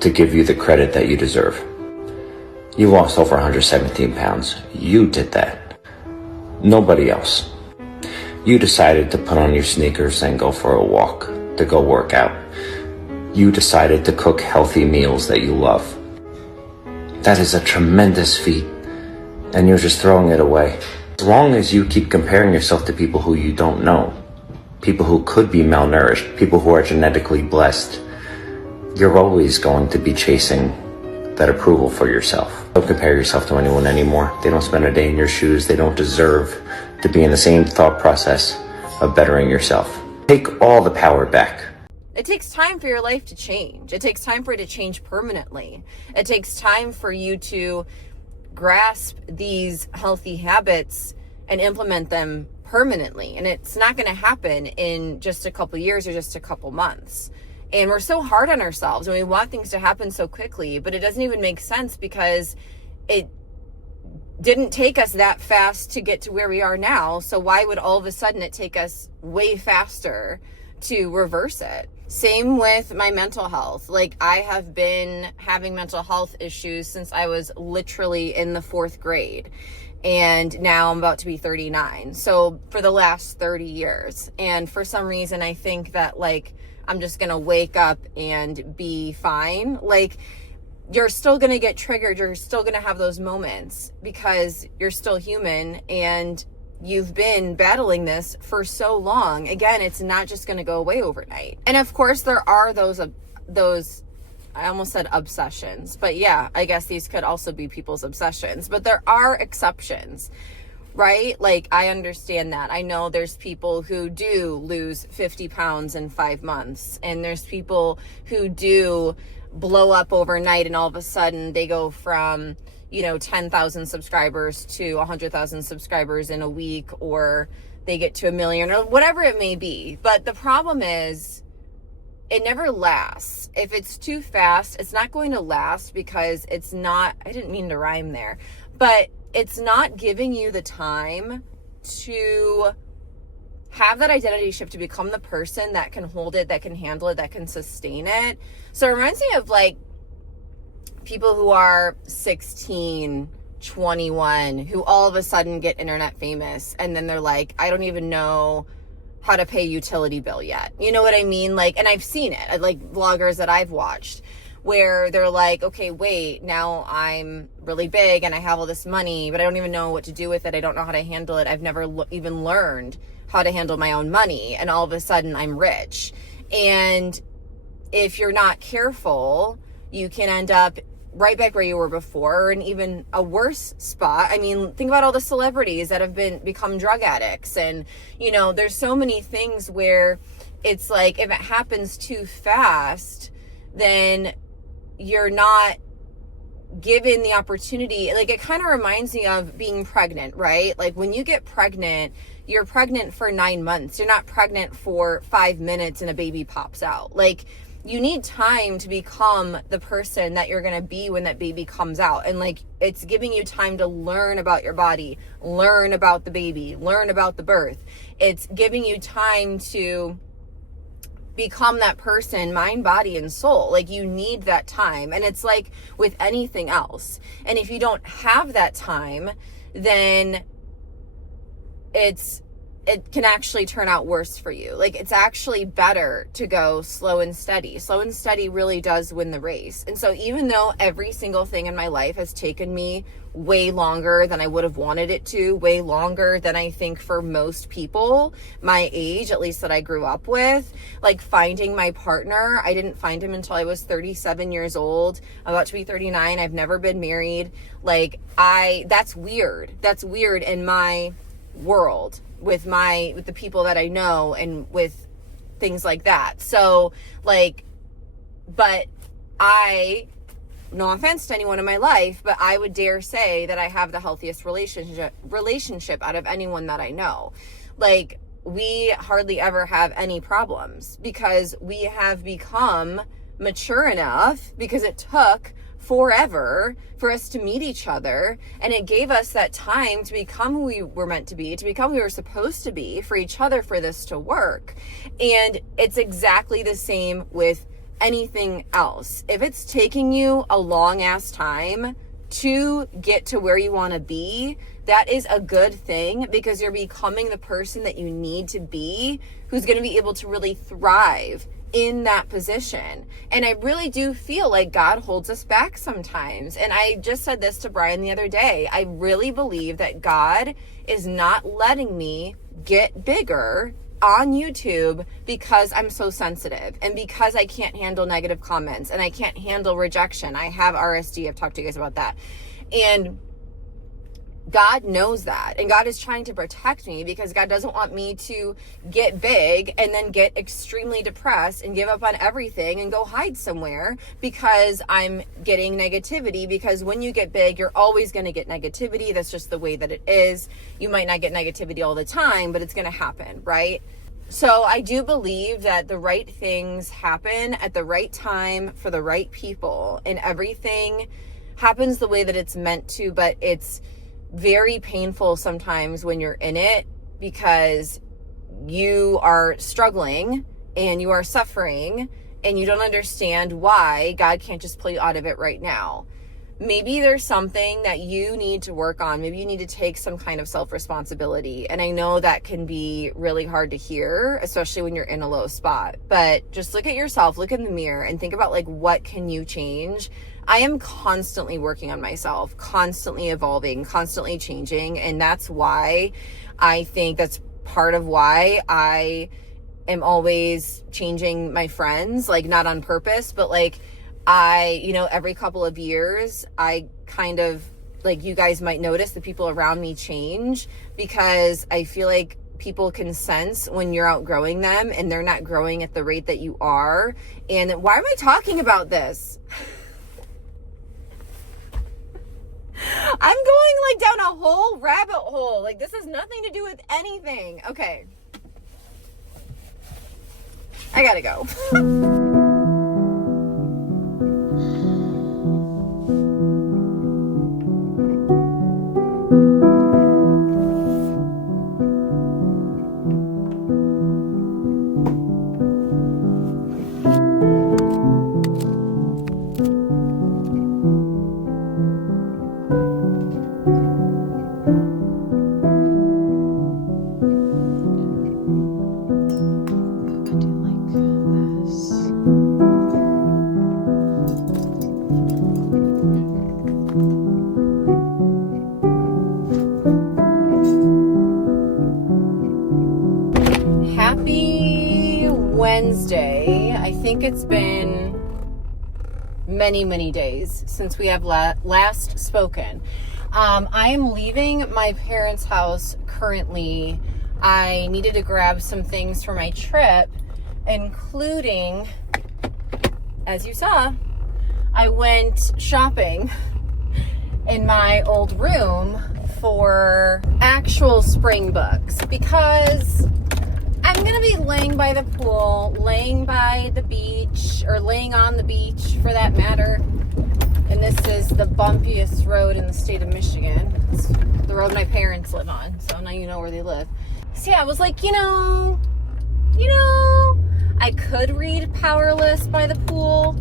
to give you the credit that you deserve. You lost over 117 pounds. You did that. Nobody else. You decided to put on your sneakers and go for a walk, to go work out. You decided to cook healthy meals that you love. That is a tremendous feat, and you're just throwing it away. As long as you keep comparing yourself to people who you don't know, people who could be malnourished, people who are genetically blessed, you're always going to be chasing that approval for yourself. Don't compare yourself to anyone anymore. They don't spend a day in your shoes. They don't deserve to be in the same thought process of bettering yourself. Take all the power back. It takes time for your life to change. It takes time for it to change permanently. It takes time for you to grasp these healthy habits and implement them permanently. And it's not going to happen in just a couple years or just a couple months. And we're so hard on ourselves and we want things to happen so quickly, but it doesn't even make sense because it didn't take us that fast to get to where we are now. So why would all of a sudden it take us way faster to reverse it? Same with my mental health. Like, I have been having mental health issues since I was literally in the 4th grade. And now I'm about to be 39. So for the last 30 years. And for some reason, I think that like, I'm just going to wake up and be fine. Like, you're still going to get triggered. You're still going to have those moments because you're still human and you've been battling this for so long. Again, it's not just going to go away overnight. And of course, there are those, I almost said obsessions, but yeah, I guess these could also be people's obsessions, but there are exceptions, right? Like, I understand that. I know there's people who do lose 50 pounds in 5 months, and there's people who do blow up overnight and all of a sudden they go from, 10,000 subscribers to 100,000 subscribers in a week, or they get to 1 million or whatever it may be. But the problem is it never lasts. If it's too fast, it's not going to last because it's not, I didn't mean to rhyme there, but it's not giving you the time to have that identity shift to become the person that can hold it, that can handle it, that can sustain it. So it reminds me of like people who are 16, 21, who all of a sudden get internet famous. And then they're like, I don't even know how to pay a utility bill yet. You know what I mean? Like, and I've seen it, like vloggers that I've watched where they're like, okay, wait, now I'm really big and I have all this money, but I don't even know what to do with it. I don't know how to handle it. I've never even learned how to handle my own money. And all of a sudden I'm rich. And if you're not careful, you can end up right back where you were before, and even a worse spot. I mean, think about all the celebrities that have become drug addicts. And, there's so many things where it's like, if it happens too fast, then you're not given the opportunity. Like, it kind of reminds me of being pregnant, right? Like, when you get pregnant, you're pregnant for 9 months. You're not pregnant for 5 minutes and a baby pops out. Like, you need time to become the person that you're going to be when that baby comes out. And like, it's giving you time to learn about your body, learn about the baby, learn about the birth. It's giving you time to become that person, mind, body, and soul. Like, you need that time. And it's like with anything else. And if you don't have that time, then it can actually turn out worse for you. Like, it's actually better to go slow and steady. Slow and steady really does win the race. And so even though every single thing in my life has taken me way longer than I would have wanted it to, way longer than I think for most people my age, at least that I grew up with, like finding my partner, I didn't find him until I was 37 years old. I'm about to be 39. I've never been married. Like, that's weird. That's weird in my world with the people that I know and with things like that. So like, but no offense to anyone in my life, but I would dare say that I have the healthiest relationship out of anyone that I know. Like, we hardly ever have any problems because we have become mature enough, because it took forever for us to meet each other, and it gave us that time to become who we were meant to be, to become who we were supposed to be for each other, for this to work. And it's exactly the same with anything else. If it's taking you a long ass time to get to where you want to be, that is a good thing, because you're becoming the person that you need to be, who's going to be able to really thrive in that position. And I really do feel like God holds us back sometimes. And I just said this to Brian the other day. I really believe that God is not letting me get bigger on YouTube because I'm so sensitive, and because I can't handle negative comments, and I can't handle rejection. I have RSD. I've talked to you guys about that. And God knows that, and God is trying to protect me, because God doesn't want me to get big and then get extremely depressed and give up on everything and go hide somewhere because I'm getting negativity. Because when you get big, you're always going to get negativity. That's just the way that it is. You might not get negativity all the time, but it's going to happen, right? So I do believe that the right things happen at the right time for the right people, and everything happens the way that it's meant to, but it's very painful sometimes when you're in it because you are struggling and you are suffering and you don't understand why God can't just pull you out of it right now. Maybe there's something that you need to work on. Maybe you need to take some kind of self-responsibility. And I know that can be really hard to hear, especially when you're in a low spot. But just look at yourself, look in the mirror, and think about, like, what can you change? I am constantly working on myself, constantly evolving, constantly changing. And that's why I think that's part of why I am always changing my friends, like, not on purpose, but like, every couple of years, I kind of, like, you guys might notice the people around me change, because I feel like people can sense when you're outgrowing them and they're not growing at the rate that you are. And why am I talking about this? I'm going, like, down a whole rabbit hole. Like, this has nothing to do with anything. Okay. I gotta go. Happy Wednesday. I think it's been many days since we have last spoken. I am leaving my parents' house currently. I needed to grab some things for my trip, including, as you saw, I went shopping in my old room for actual spring books, because I'm gonna be laying by the pool, laying by the beach, or laying on the beach for that matter. And this is the bumpiest road in the state of Michigan. It's the road my parents live on, so now you know where they live. So yeah, I was like, I could read Powerless by the pool.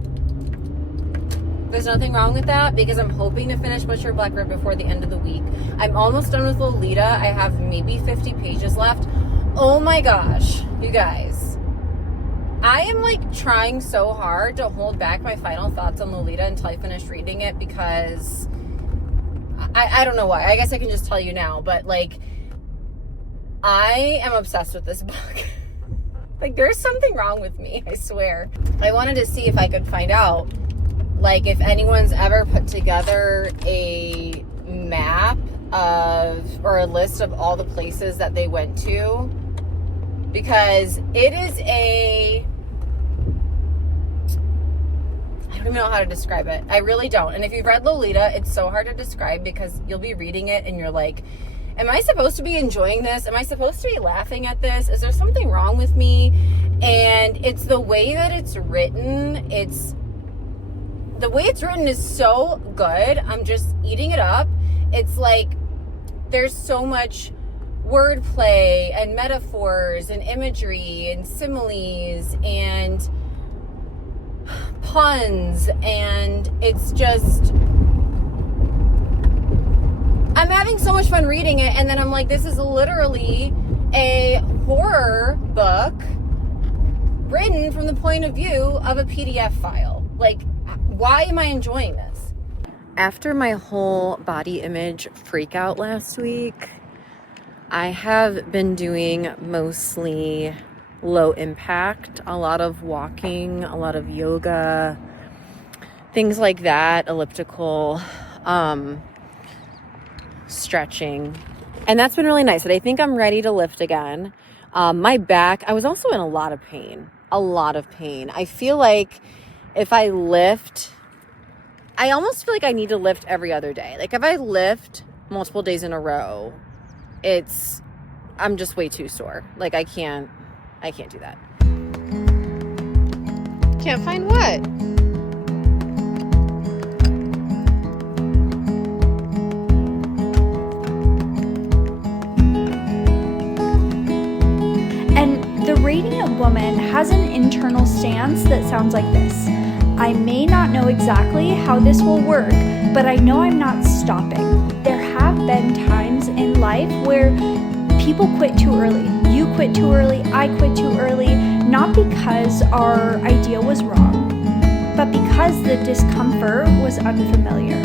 There's nothing wrong with that, because I'm hoping to finish Butcher Blackbird before the end of the week. I'm almost done with Lolita. I have maybe 50 pages left. Oh my gosh, you guys. I am, like, trying so hard to hold back my final thoughts on Lolita until I finish reading it, because I don't know why. I guess I can just tell you now, but, like, I am obsessed with this book. Like, there's something wrong with me, I swear. I wanted to see if I could find out, like, if anyone's ever put together a map or a list of all the places that they went to, because it is I don't even know how to describe it. I really don't. And if you've read Lolita, it's so hard to describe, because you'll be reading it and you're like, am I supposed to be enjoying this? Am I supposed to be laughing at this? Is there something wrong with me? And it's the way that it's written. The way it's written is so good. I'm just eating it up. It's like there's so much wordplay and metaphors and imagery and similes and puns, and it's just, I'm having so much fun reading it. And then I'm like, this is literally a horror book written from the point of view of a PDF file. Like, why am I enjoying this? After my whole body image freak out last week, I have been doing mostly low impact, a lot of walking, a lot of yoga, things like that, elliptical, stretching. And that's been really nice. But I think I'm ready to lift again. My back, I was also in a lot of pain. I feel like if I lift, I almost feel like I need to lift every other day. Like, if I lift multiple days in a row, I'm just way too sore. Like, I can't I can't do that. Can't find what? And the radiant woman has an internal stance that sounds like this. I may not know exactly how this will work, but I know I'm not stopping. There have been times in life where people quit too early. You quit too early, I quit too early, not because our idea was wrong, but because the discomfort was unfamiliar.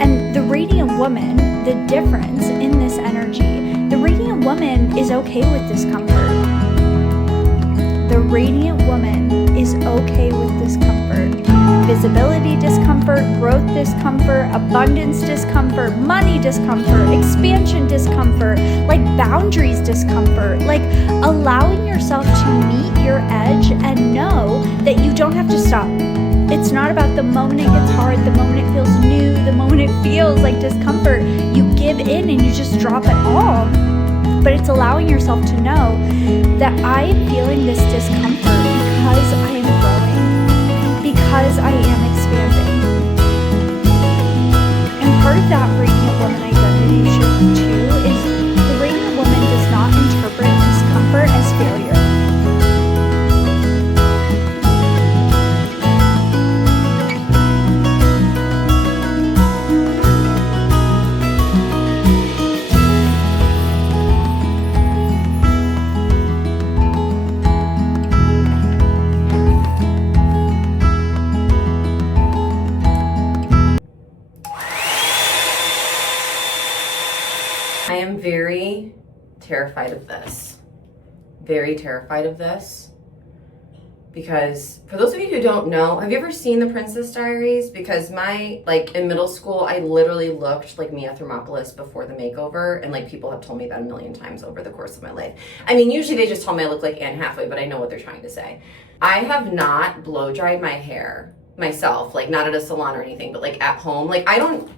And the radiant woman, the difference in this energy, the radiant woman is okay with discomfort. The radiant woman is okay with discomfort. Visibility discomfort, growth discomfort, abundance discomfort, money discomfort, expansion discomfort, like boundaries discomfort, like allowing yourself to meet your edge and know that you don't have to stop. It's not about the moment it gets hard, the moment it feels new, the moment it feels like discomfort. You give in and you just drop it all. But it's allowing yourself to know that I am feeling this discomfort because I am growing, because I am expanding. And part of that radiant woman identity shift too is the radiant woman does not interpret discomfort as failure. I am very terrified of this. Very terrified of this. Because for those of you who don't know, have you ever seen The Princess Diaries? Because in middle school, I literally looked like Mia Thermopolis before the makeover. And people have told me that a million times over the course of my life. I mean, usually they just tell me I look like Anne Hathaway, but I know what they're trying to say. I have not blow dried my hair myself, not at a salon or anything, but at home.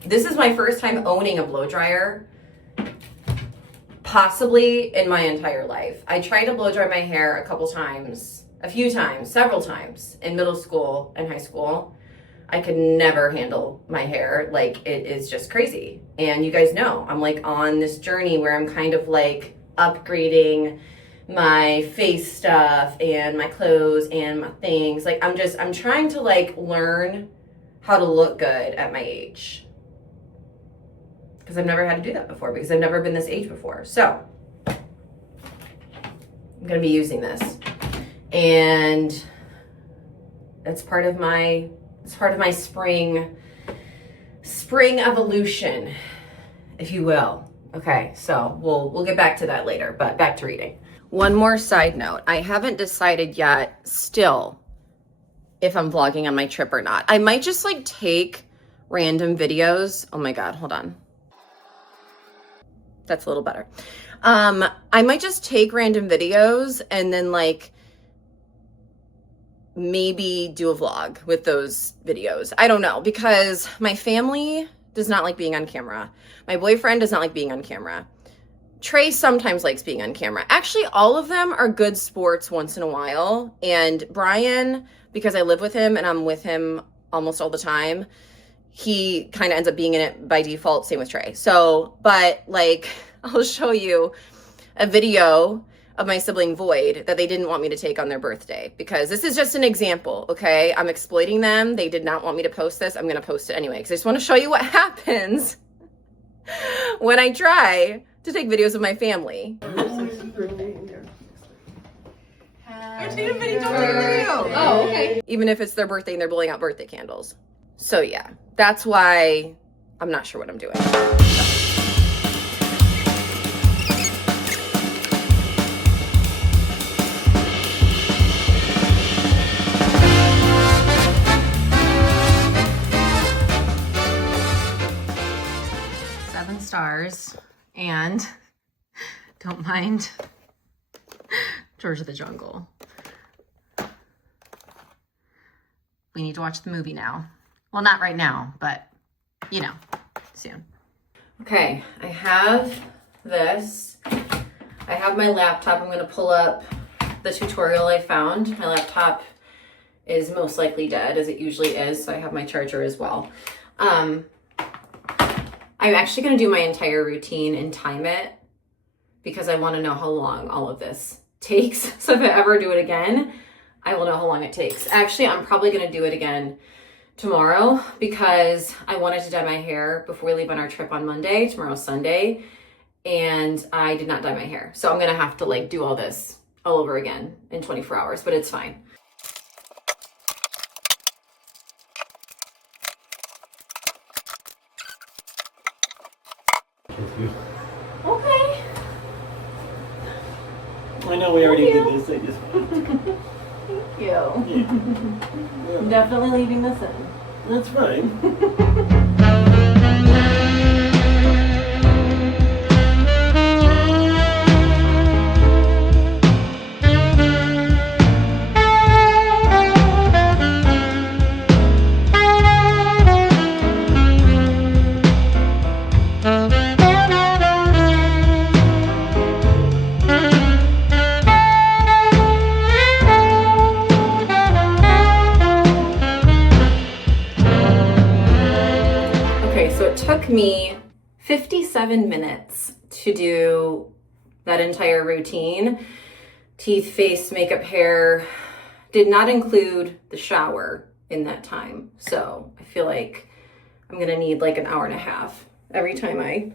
This is my first time owning a blow dryer. Possibly in my entire life. I tried to blow dry my hair several times in middle school and high school. I could never handle my hair. It is just crazy. And you guys know, I'm on this journey where I'm kind of upgrading my face stuff and my clothes and my things. I'm trying to learn how to look good at my age. Because I've never had to do that before, because I've never been this age before. So I'm going to be using this, and it's part of my spring evolution, if you will. Okay, so we'll get back to that later, but back to reading. One more side note. I haven't decided yet still if I'm vlogging on my trip or not. I might just take random videos. Oh my God, hold on. That's a little better. I might just take random videos and then maybe do a vlog with those videos. I don't know, because my family does not like being on camera. My boyfriend does not like being on camera. Trey sometimes likes being on camera. Actually, all of them are good sports once in a while. And Brian, because I live with him and I'm with him almost all the time, he kind of ends up being in it by default. Same with Trey. So, but I'll show you a video of my sibling Void that they didn't want me to take on their birthday, because this is just an example. Okay. I'm exploiting them. They did not want me to post this. I'm going to post it anyway, because I just want to show you what happens when I try to take videos of my family. Oh, okay. Even if it's their birthday and they're blowing out birthday candles. So yeah, that's why I'm not sure what I'm doing. Seven stars, and don't mind George of the Jungle. We need to watch the movie now. Well, not right now, but soon. Okay, I have this. I have my laptop. I'm gonna pull up the tutorial I found. My laptop is most likely dead, as it usually is, so I have my charger as well. I'm actually going to do my entire routine and time it because I want to know how long all of this takes. So if I ever do it again, I will know how long it takes. Actually, I'm probably going to do it again tomorrow because I wanted to dye my hair before we leave on our trip on Monday. Tomorrow's Sunday, and I did not dye my hair. So I'm going to have to like do all this all over again in 24 hours, but it's fine. Okay. I know we already did this. I just Thank you. yeah. I'm definitely leaving this in. That's fine. Took me 57 minutes to do that entire routine. Teeth, face, makeup, hair. Did not include the shower in that time. So I feel like I'm gonna need like an hour and a half every time I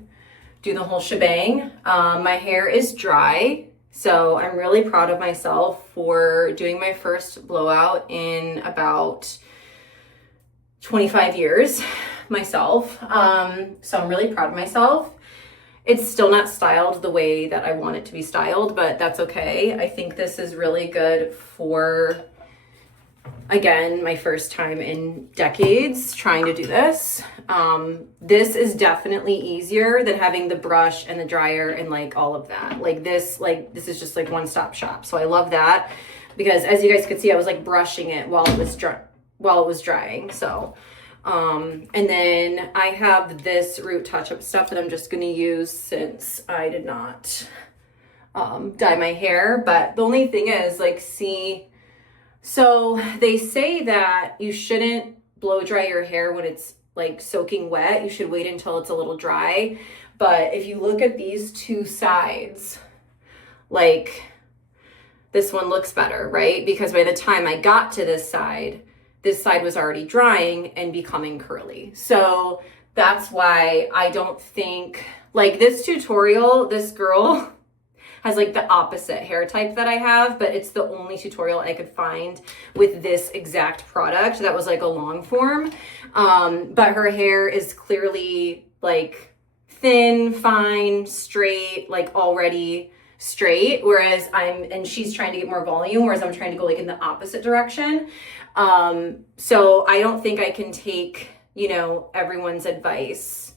do the whole shebang. My hair is dry, so I'm really proud of myself for doing my first blowout in about 25 years myself. So I'm really proud of myself. It's still not styled the way that I want it to be styled, but that's okay. I think this is really good for, again, my first time in decades trying to do this. This is definitely easier than having the brush and the dryer and like all of that. This is just like one-stop shop. So I love that because as you guys could see, I was like brushing it while it was drying. So and then I have this root touch-up stuff that I'm just going to use since I did not dye my hair. But the only thing is, like, see, so they say that you shouldn't blow dry your hair when it's like soaking wet. You should wait until it's a little dry. But if you look at these two sides, like this one looks better, right? Because by the time I got to this side was already drying and becoming curly. So that's why I don't think, like this tutorial, this girl has like the opposite hair type that I have, but it's the only tutorial I could find with this exact product that was like a long form. But her hair is clearly like thin, fine, straight, like already straight, whereas she's trying to get more volume, whereas I'm trying to go like in the opposite direction. So I don't think I can take, you know, everyone's advice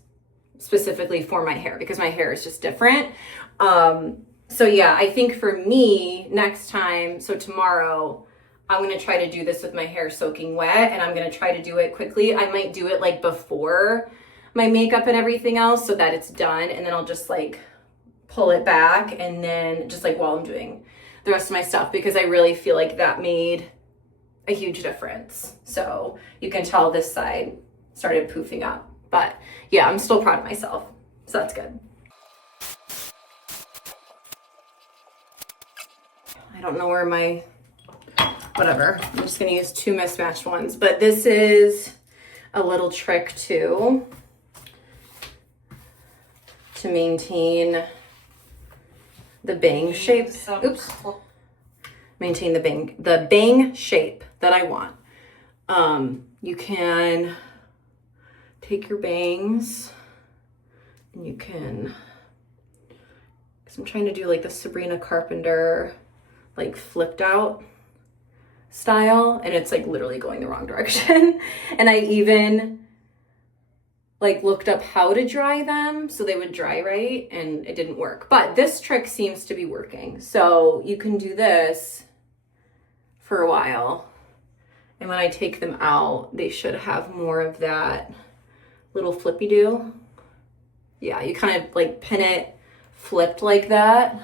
specifically for my hair because my hair is just different. So yeah, I think for me next time, so tomorrow, I'm going to try to do this with my hair soaking wet, and I'm going to try to do it quickly. I might do it like before my makeup and everything else so that it's done, and then I'll just like pull it back and then just like while I'm doing the rest of my stuff, because I really feel like that made a huge difference. So you can tell this side started poofing up, but yeah, I'm still proud of myself. So that's good. I don't know where my, whatever. I'm just gonna use two mismatched ones, but this is a little trick too to maintain the bang shape. Oops. Maintain the bang shape that I want. You can take your bangs and you can, because I'm trying to do like the Sabrina Carpenter, like flipped out style, and it's like literally going the wrong direction. And I even like looked up how to dry them so they would dry right, and it didn't work. But this trick seems to be working. So you can do this for a while, and when I take them out, they should have more of that little flippy do. Yeah, you kind of like pin it flipped like that,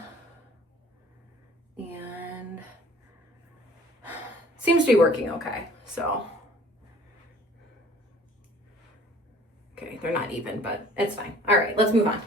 and seems to be working okay. So, okay, they're not even, but it's fine. All right, let's move on.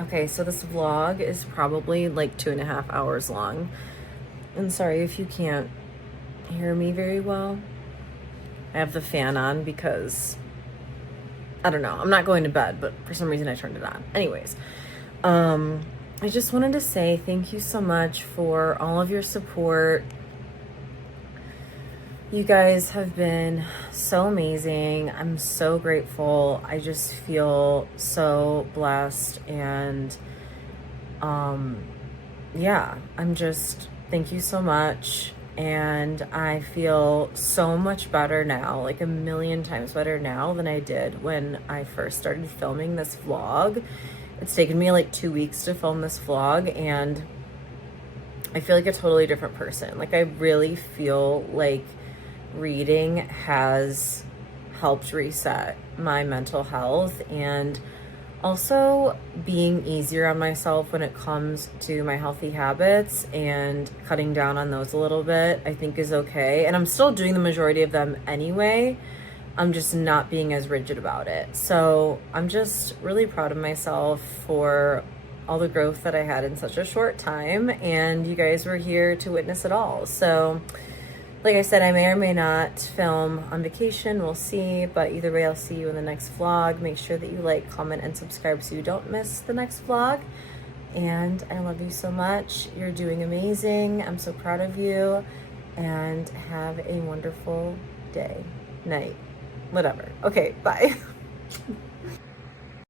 Okay, so this vlog is probably like 2.5 hours long. And sorry if you can't hear me very well. I have the fan on because, I don't know, I'm not going to bed, but for some reason I turned it on. Anyways, I just wanted to say thank you so much for all of your support. You guys have been so amazing. I'm so grateful. I just feel so blessed, and yeah, thank you so much. And I feel so much better now, like a million times better now than I did when I first started filming this vlog. It's taken me like 2 weeks to film this vlog, and I feel like a totally different person. Like, I really feel like reading has helped reset my mental health, and also being easier on myself when it comes to my healthy habits and cutting down on those a little bit, I think is okay. And I'm still doing the majority of them anyway. I'm just not being as rigid about it. So I'm just really proud of myself for all the growth that I had in such a short time, and you guys were here to witness it all. So like I said, I may or may not film on vacation, we'll see, but either way, I'll see you in the next vlog. Make sure that you like, comment, and subscribe so you don't miss the next vlog. And I love you so much. You're doing amazing. I'm so proud of you, and have a wonderful day, night, whatever. Okay, bye.